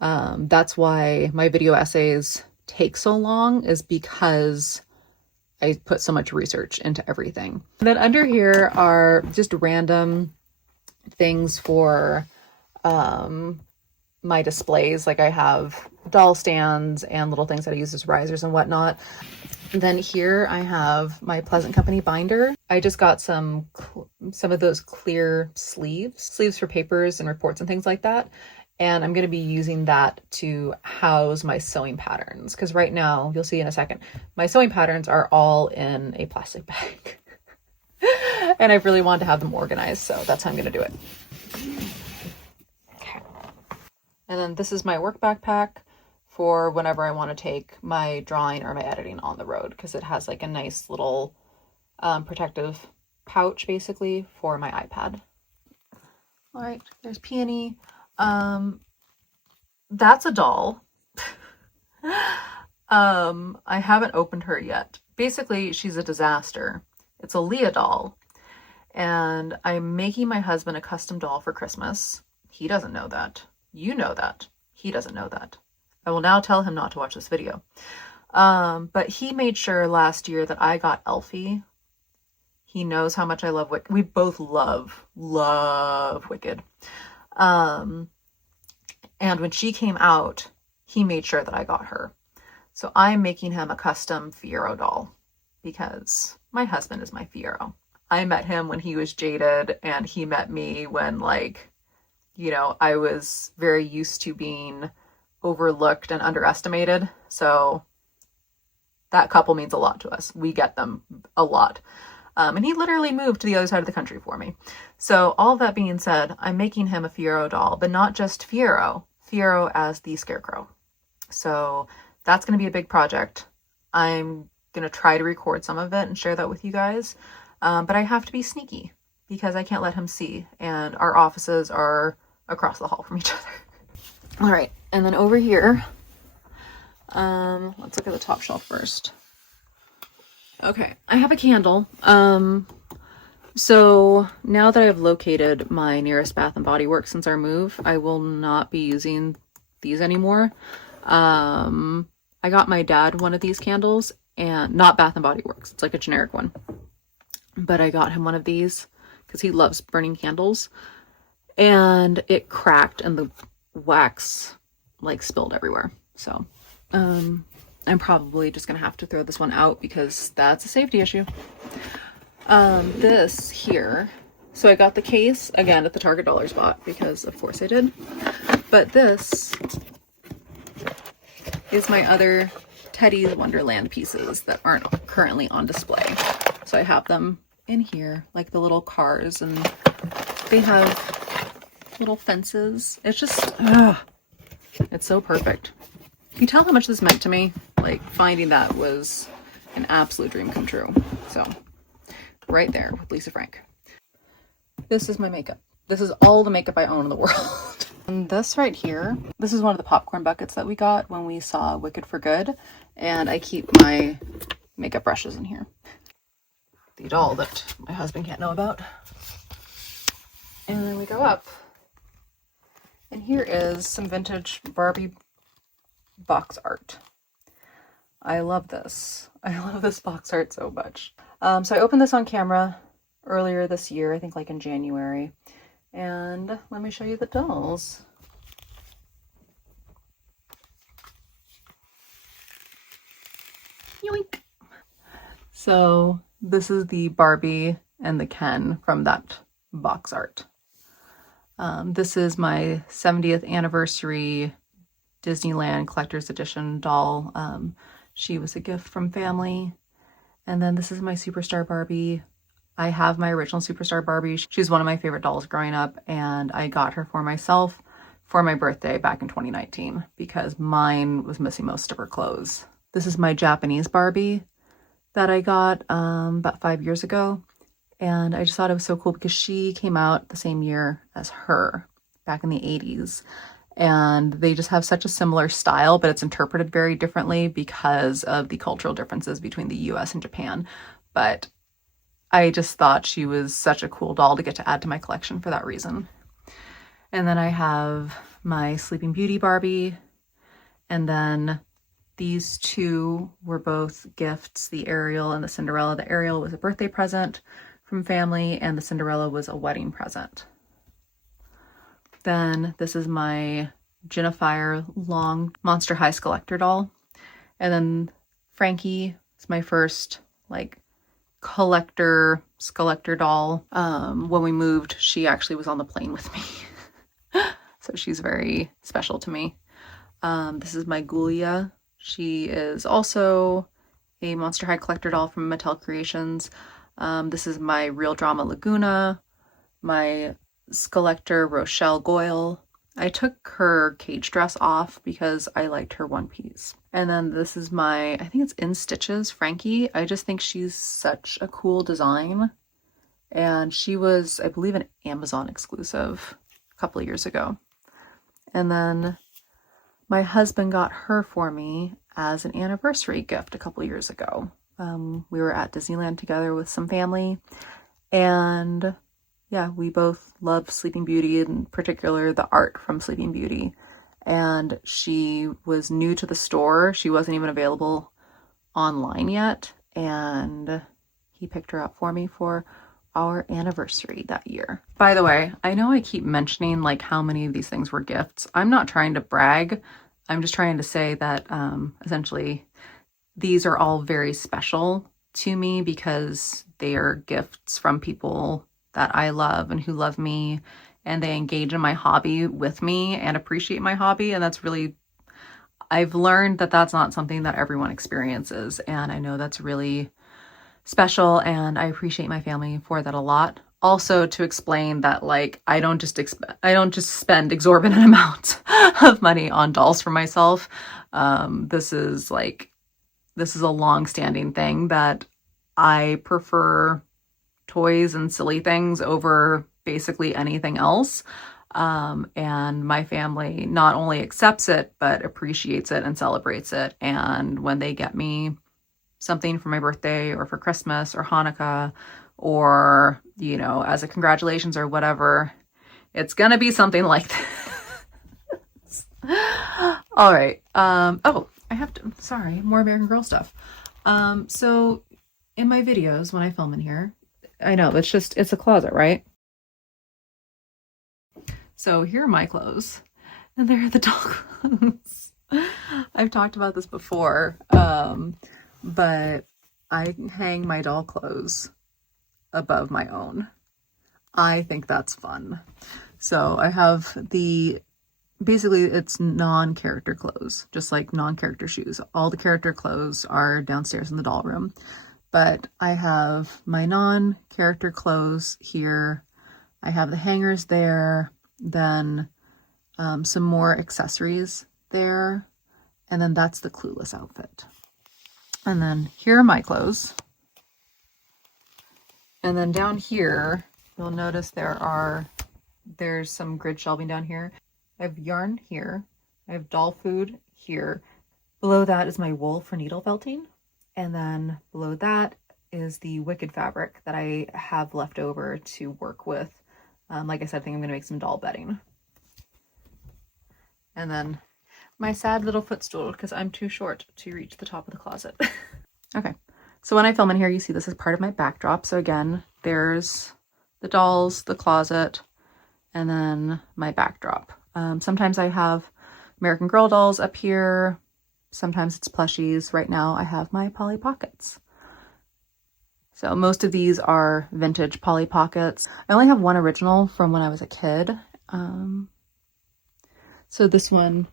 That's why my video essays take so long, is because I put so much research into everything. And then under here are just random things for my displays. Like I have doll stands and little things that I use as risers and whatnot. And then here I have my Pleasant Company binder. I just got some of those clear sleeves for papers and reports and things like that. And I'm going to be using that to house my sewing patterns. Because right now, you'll see in a second, my sewing patterns are all in a plastic bag. And I really wanted to have them organized, so that's how I'm going to do it. Okay. And then this is my work backpack for whenever I want to take my drawing or my editing on the road, because it has like a nice little protective pouch basically for my iPad. All right, there's Peony. That's a doll. I haven't opened her yet. Basically, she's a disaster. It's a Leah doll, and I'm making my husband a custom doll for Christmas. He doesn't know that. You know that. He doesn't know that. I will now tell him not to watch this video. But he made sure last year that I got Elfie. He knows how much I love Wicked. We both love Wicked. And when she came out, he made sure that I got her. So I'm making him a custom Fiero doll because my husband is my Fiero. I met him when he was jaded, and he met me when, like, you know, I was very used to being overlooked and underestimated. So that couple means a lot to us. We get them a lot. And he literally moved to the other side of the country for me. So all that being said, I'm making him a Fiero doll, but not just Fiero as the Scarecrow. So that's going to be a big project. I'm going to try to record some of it and share that with you guys. But I have to be sneaky because I can't let him see. And our offices are across the hall from each other. All right. And then over here, let's look at the top shelf first. Okay, I have a candle. So now that I've located my nearest Bath & Body Works since our move, I will not be using these anymore. I got my dad one of these candles, and not Bath & Body Works. It's like a generic one. But I got him one of these because he loves burning candles. And it cracked and the wax like spilled everywhere. So, I'm probably just gonna have to throw this one out because that's a safety issue. This here, so I got the case again at the Target dollar spot because of course I did. But this is my other Teddy's Wonderland pieces that aren't currently on display. So I have them in here, like the little cars, and they have little fences. It's just, it's so perfect. Can you tell how much this meant to me? Like, finding that was an absolute dream come true. So, right there with Lisa Frank. This is my makeup. This is all the makeup I own in the world. And this right here, this is one of the popcorn buckets that we got when we saw Wicked for Good. And I keep my makeup brushes in here. The doll that my husband can't know about. And then we go up. And here is some vintage Barbie box art. I love this. I love this box art so much. So I opened this on camera earlier this year, I think like in January. And let me show you the dolls. Yoink! So this is the Barbie and the Ken from that box art. This is my 70th anniversary Disneyland Collector's Edition doll. She was a gift from family. And then this is my Superstar Barbie. I have my original Superstar Barbie. She's one of my favorite dolls growing up, and I got her for myself for my birthday back in 2019 because mine was missing most of her clothes. This is my Japanese Barbie that I got about 5 years ago. And I just thought it was so cool because she came out the same year as her back in the 80s. And they just have such a similar style, but it's interpreted very differently because of the cultural differences between the US and Japan. But I just thought she was such a cool doll to get to add to my collection for that reason. And then I have my Sleeping Beauty Barbie. And then these two were both gifts, the Ariel and the Cinderella. The Ariel was a birthday present from family, and the Cinderella was a wedding present. Then this is my Jennifer Long Monster High Collector doll. And then Frankie is my first like collector doll. When we moved, she actually was on the plane with me. So she's very special to me. This is my Ghoulia. She is also a Monster High Collector doll from Mattel Creations. This is my Real Drama Laguna, my Skelector Rochelle Goyle. I took her cage dress off because I liked her one piece. And then this is my, I think it's In Stitches, Frankie. I just think she's such a cool design. And she was, I believe, an Amazon exclusive a couple of years ago. And then my husband got her for me as an anniversary gift a couple of years ago. We were at Disneyland together with some family, and yeah, we both love Sleeping Beauty, in particular the art from Sleeping Beauty. And she was new to the store. She wasn't even available online yet, and he picked her up for me for our anniversary that year. By the way, I know I keep mentioning like how many of these things were gifts. I'm not trying to brag. I'm just trying to say that essentially these are all very special to me because they are gifts from people that I love and who love me, and they engage in my hobby with me and appreciate my hobby. And that's really, I've learned that that's not something that everyone experiences. And I know that's really special, and I appreciate my family for that a lot. Also, to explain that like I don't just spend exorbitant amounts of money on dolls for myself. This is a long-standing thing that I prefer toys and silly things over basically anything else. And my family not only accepts it, but appreciates it and celebrates it. And when they get me something for my birthday or for Christmas or Hanukkah, or, you know, as a congratulations or whatever, it's gonna be something like this. All right. Oh, I have to, sorry, more American Girl stuff. So in my videos, when I film in here, I know it's a closet, right? So here are my clothes, and there are the doll clothes. I've talked about this before, but I hang my doll clothes above my own. I think that's fun. So I have basically it's non-character clothes, just like non-character shoes. All the character clothes are downstairs in the doll room. But I have my non-character clothes here. I have the hangers there, then some more accessories there, and then that's the Clueless outfit. And then here are my clothes. And then down here, you'll notice there's some grid shelving down here. I have yarn here. I have doll food here. Below that is my wool for needle felting. And then below that is the Wicked fabric that I have left over to work with. Like I said, I think I'm going to make some doll bedding. And then my sad little footstool because I'm too short to reach the top of the closet. Okay, So when I film in here, you see this is part of my backdrop. So again, there's the dolls, the closet, and then my backdrop. Sometimes I have American Girl dolls up here. Sometimes it's plushies. Right now I have my Polly Pockets. So most of these are vintage Polly Pockets. I only have one original from when I was a kid. So this one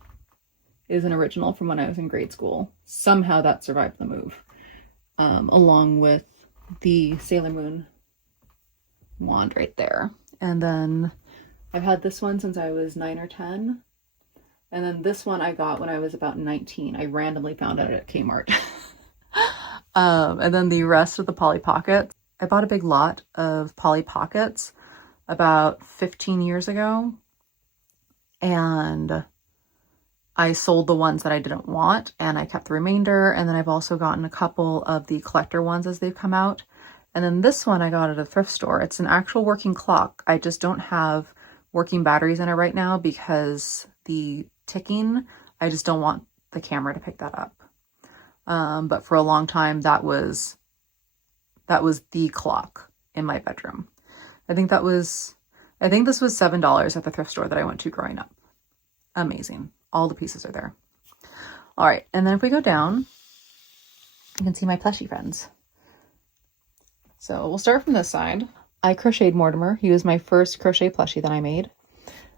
is an original from when I was in grade school. Somehow that survived the move, along with the Sailor Moon wand right there. And then I've had this one since I was 9 or 10. And then this one I got when I was about 19. I randomly found it at Kmart. And then the rest of the Polly Pockets. I bought a big lot of Polly Pockets about 15 years ago. And I sold the ones that I didn't want and I kept the remainder. And then I've also gotten a couple of the collector ones as they've come out. And then this one I got at a thrift store. It's an actual working clock. I just don't have working batteries in it right now because the ticking, I just don't want the camera to pick that up. But for a long time, that was the clock in my bedroom. I think this was $7 at the thrift store that I went to growing up. Amazing. All the pieces are there. All right. And then if we go down, you can see my plushie friends. So we'll start from this side. I crocheted Mortimer. He was my first crochet plushie that I made.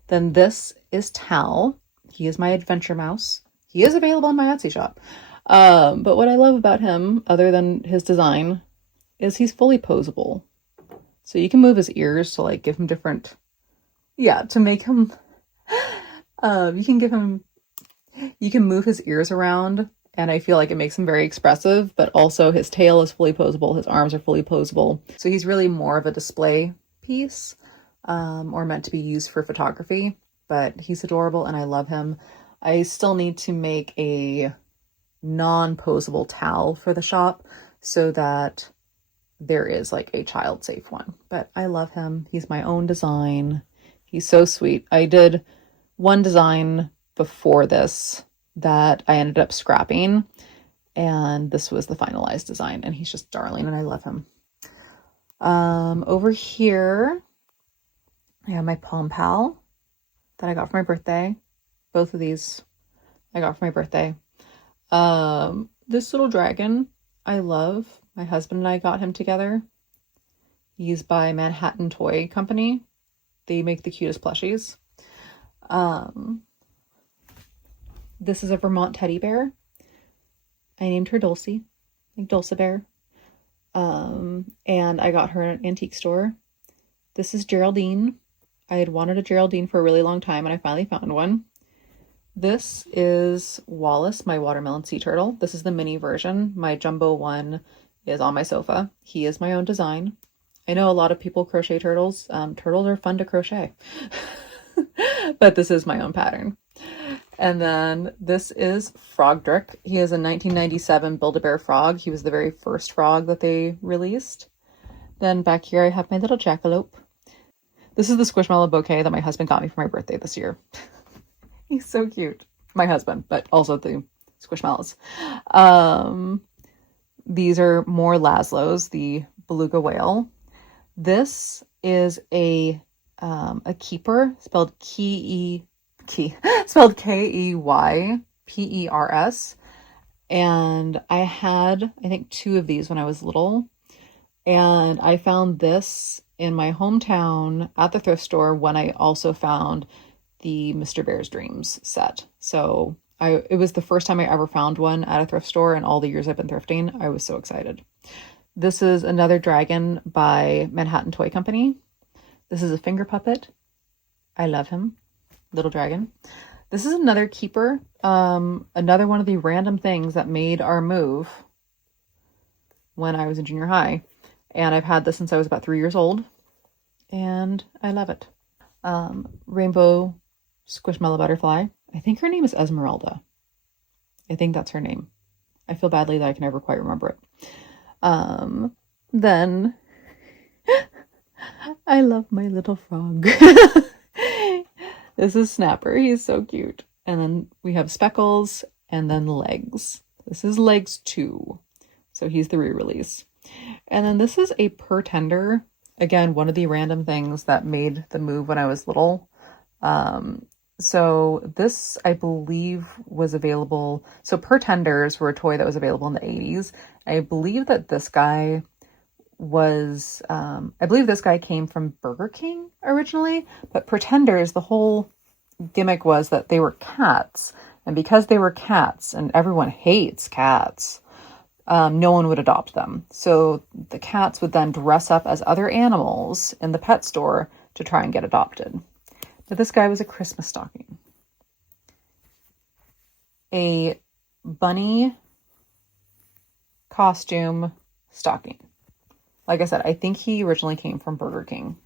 Then this is Tal. He is my adventure mouse. He is available in my Etsy shop. But what I love about him, other than his design, is he's fully posable. So you can move his ears to like give him different, to make him, you can move his ears around and I feel like it makes him very expressive, but also his tail is fully posable. His arms are fully posable. So he's really more of a display piece, or meant to be used for photography, but he's adorable and I love him. I still need to make a non-posable towel for the shop so that there is like a child safe one, but I love him. He's my own design. He's so sweet. I did one design before this that I ended up scrapping, and this was the finalized design, and he's just darling and I love him. Over here I have my Palm Pal that I got for my birthday. Both of these I got for my birthday. This little dragon I love. My husband and I got him together. He's by Manhattan Toy Company. They make the cutest plushies. This is a Vermont teddy bear. I named her Dulcie, like Dulce Bear. And I got her at an antique store. This is Geraldine. I had wanted a Geraldine for a really long time and I finally found one. This is Wallace, my watermelon sea turtle. This is the mini version. My jumbo one is on my sofa. He is my own design. I know a lot of people crochet turtles. Turtles are fun to crochet, but this is my own pattern. And then this is Frogdrick. He is a 1997 Build-A-Bear frog. He was the very first frog that they released. Then back here I have my little jackalope. This is the Squishmallow bouquet that my husband got me for my birthday this year. He's so cute. My husband, but also the Squishmallows. These are more Laszlo's, the beluga whale. This is a keeper, spelled K-E-Y-P-E-R-S. And I had, I think, 2 of these when I was little. And I found this in my hometown at the thrift store when I also found the Mr. Bear's Dreams set. So it was the first time I ever found one at a thrift store in all the years I've been thrifting. I was so excited. This is another dragon by Manhattan Toy Company. This is a finger puppet. I love him. Little dragon. This is another keeper. Another one of the random things that made our move when I was in junior high. And I've had this since I was about 3 years old. And I love it. Rainbow Squishmallow Butterfly. I think her name is Esmeralda. I think that's her name. I feel badly that I can never quite remember it. Then I love my little frog. This is Snapper. He's so cute. And then we have Speckles and then Legs. This is Legs 2. So he's the re-release. And then this is a Pretender. Again, one of the random things that made the move when I was little. So this, I believe, was available. So Pretenders were a toy that was available in the 80s. I believe that this guy was, I believe this guy came from Burger King originally, but Pretenders, the whole gimmick was that they were cats. And because they were cats, and everyone hates cats, no one would adopt them. So the cats would then dress up as other animals in the pet store to try and get adopted. But this guy was a Christmas stocking. A bunny costume stocking. Like I said, I think he originally came from Burger King.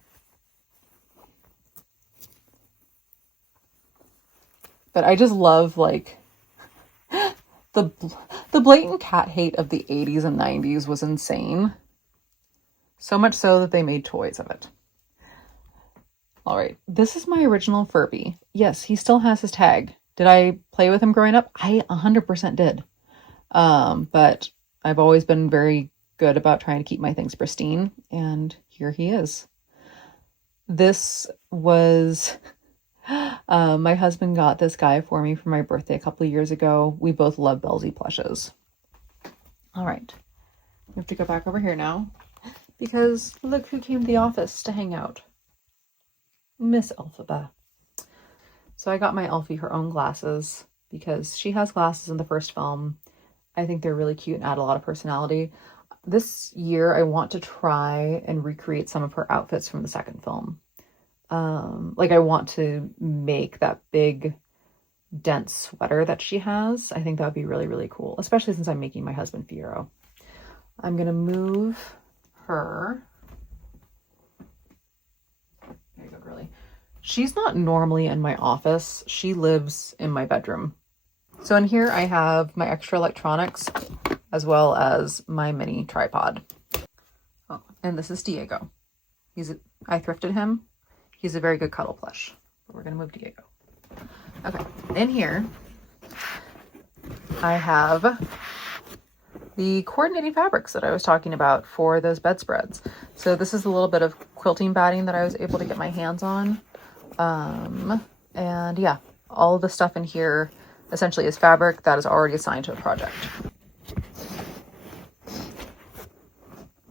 But I just love, like, the blatant cat hate of the 80s and 90s was insane. So much so that they made toys of it. All right, this is my original Furby. Yes, he still has his tag. Did I play with him growing up? I 100% did. But I've always been very good about trying to keep my things pristine, and here he is. This was... my husband got this guy for me for my birthday a couple of years ago. We both love Bellsy plushes. All right. We have to go back over here now because look who came to the office to hang out. Miss Elphaba. So I got my Elfie her own glasses because she has glasses in the first film. I think they're really cute and add a lot of personality. This year I want to try and recreate some of her outfits from the second film. Like I want to make that big dense sweater that she has. I think that would be really, really cool, especially since I'm making my husband Fiero. I'm going to move her. There you go, girly. She's not normally in my office. She lives in my bedroom. So in here I have my extra electronics as well as my mini tripod. Oh, and this is Diego. I thrifted him. He's a very good cuddle plush. We're going to move Diego. Okay, in here, I have the coordinating fabrics that I was talking about for those bedspreads. So this is a little bit of quilting batting that I was able to get my hands on. And yeah, all of the stuff in here essentially is fabric that is already assigned to a project.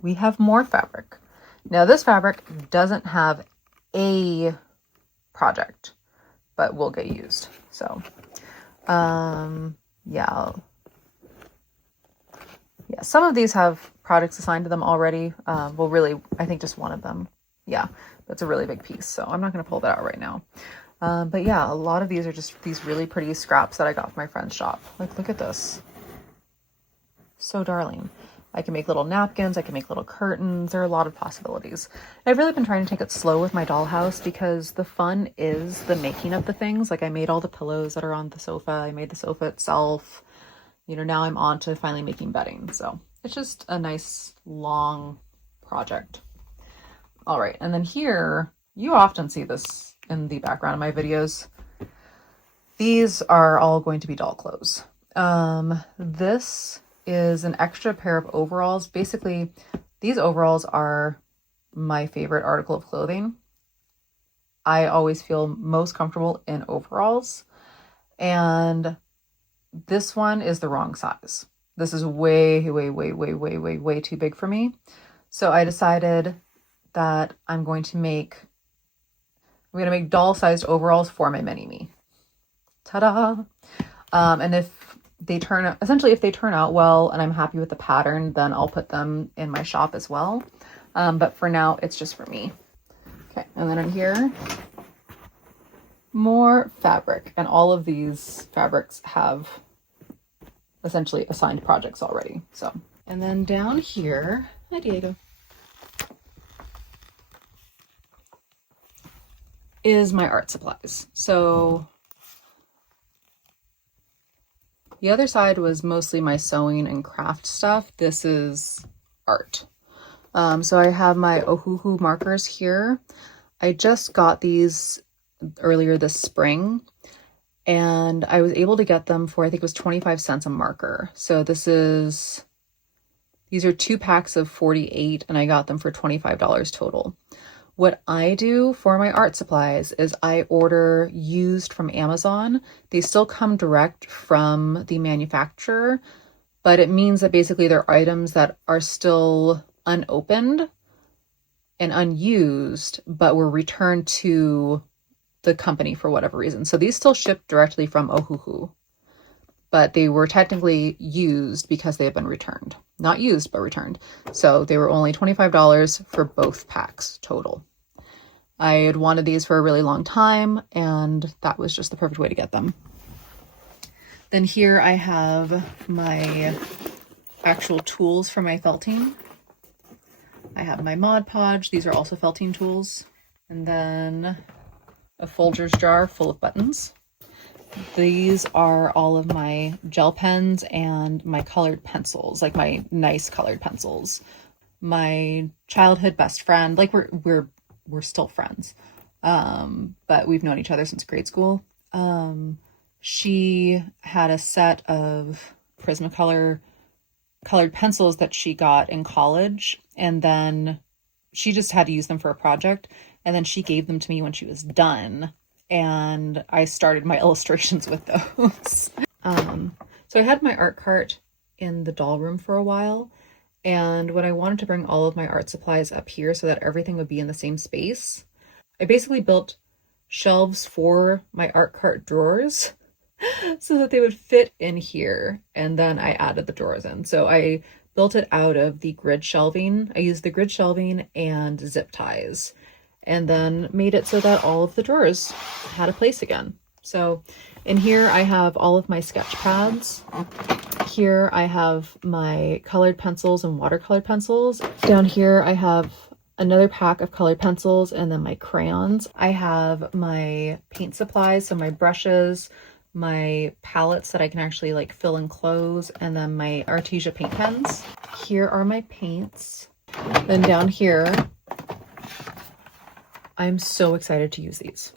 We have more fabric. Now this fabric doesn't have a project, but will get used. So, yeah, some of these have projects assigned to them already. Well, really, I think just one of them. Yeah, that's a really big piece. So I'm not going to pull that out right now. But yeah, a lot of these are just these really pretty scraps that I got from my friend's shop. Like, look at this. So darling. I can make little napkins. I can make little curtains. There are a lot of possibilities. I've really been trying to take it slow with my dollhouse because the fun is the making of the things. Like I made all the pillows that are on the sofa. I made the sofa itself. You know, now I'm on to finally making bedding. So it's just a nice long project. All right. And then here, you often see this in the background of my videos. These are all going to be doll clothes. This is an extra pair of overalls. Basically, these overalls are my favorite article of clothing. I always feel most comfortable in overalls. And this one is the wrong size. This is way too big for me. So I decided that I'm going to make doll-sized overalls for my mini-me. Ta-da! And if they turn out well and I'm happy with the pattern, then I'll put them in my shop as well. But for now, it's just for me. Okay, and then in here, more fabric. And all of these fabrics have essentially assigned projects already. So, and then down here, hi Diego, is my art supplies. So the other side was mostly my sewing and craft stuff. This is art. So I have my Ohuhu markers here. I just got these earlier this spring and I was able to get them for, I think it was 25 cents a marker. So this is These are 2 packs of 48 and I got them for $25 total. What I do for my art supplies is I order used from Amazon. They still come direct from the manufacturer, but it means that basically they're items that are still unopened and unused, but were returned to the company for whatever reason. So these still ship directly from Ohuhu, but they were technically used because they have been returned. Not used, but returned. So they were only $25 for both packs total. I had wanted these for a really long time, and that was just the perfect way to get them. Then here I have my actual tools for my felting. I have my Mod Podge. These are also felting tools. And then a Folgers jar full of buttons. These are all of my gel pens and my colored pencils, like my nice colored pencils. My childhood best friend, like we're still friends, but we've known each other since grade school. She had a set of Prismacolor colored pencils that she got in college, and then she just had to use them for a project, and then she gave them to me when she was done, and I started my illustrations with those. So I had my art cart in the doll room for a while, and when I wanted to bring all of my art supplies up here so that everything would be in the same space, I basically built shelves for my art cart drawers so that they would fit in here, and then I added the drawers in. So I built it out of the grid shelving. I used the grid shelving and zip ties, and then made it so that all of the drawers had a place again. So in here I have all of my sketch pads. Here I have my colored pencils and watercolor pencils. Down here I have another pack of colored pencils and then my crayons. I have my paint supplies, so my brushes, my palettes that I can actually like fill and close, and then my Artesia paint pens. Here are my paints. Then down here, I'm so excited to use these.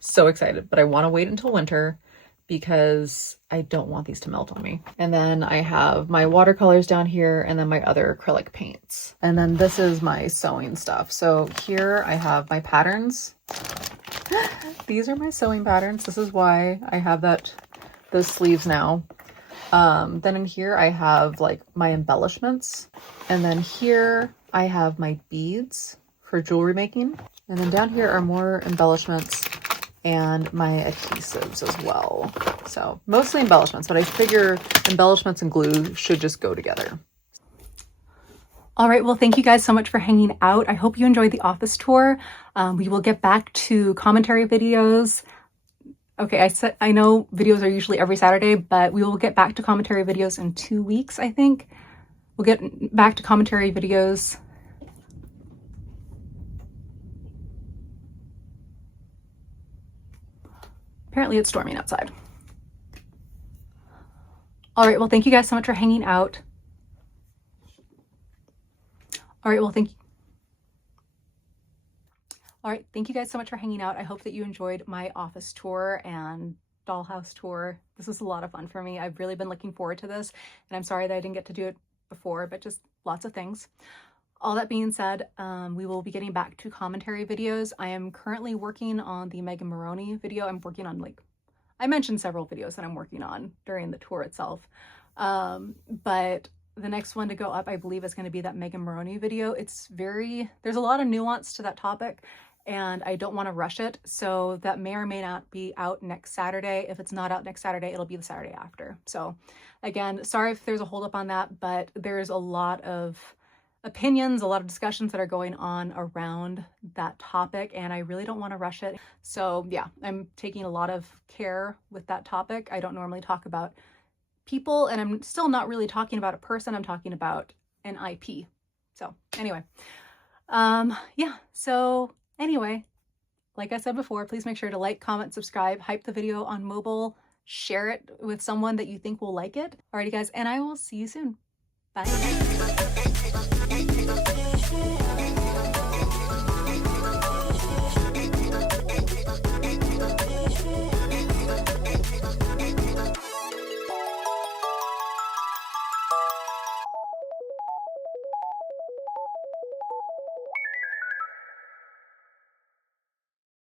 So excited, but I want to wait until winter because I don't want these to melt on me. And then I have my watercolors down here, and then my other acrylic paints. And then this is my sewing stuff. So here I have my patterns. These are my sewing patterns. This is why I have those sleeves now. Then in here I have like my embellishments. And then here I have my beads for jewelry making. And then down here are more embellishments and my adhesives as well. So mostly embellishments, but I figure embellishments and glue should just go together. All right, well, thank you guys so much for hanging out. I hope you enjoyed the office tour. We will get back to commentary videos. Okay, I know videos are usually every Saturday, but we will get back to commentary videos in 2 weeks, I think. We'll get back to commentary videos. Apparently it's storming outside. All right, well, thank you guys so much for hanging out. All right, well, thank you guys so much for hanging out. I hope that you enjoyed my office tour and dollhouse tour. This was a lot of fun for me. I've really been looking forward to this, and I'm sorry that I didn't get to do it before, but just lots of things. All that being said, we will be getting back to commentary videos. I am currently working on the Megan Maroney video. I'm working on, like, I mentioned several videos that I'm working on during the tour itself. But the next one to go up, I believe, is going to be that Megan Maroney video. There's a lot of nuance to that topic, and I don't want to rush it. So that may or may not be out next Saturday. If it's not out next Saturday, it'll be the Saturday after. So again, sorry if there's a holdup on that, but there's a lot of opinions, a lot of discussions that are going on around that topic, and I really don't want to rush it. So yeah, I'm taking a lot of care with that topic. I don't normally talk about people, and I'm still not really talking about a person. I'm talking about an IP. So anyway, yeah, so anyway, like I said before, please make sure to like, comment, subscribe, hype the video on mobile, share it with someone that you think will like it. Alrighty guys, and I will see you soon. Bye.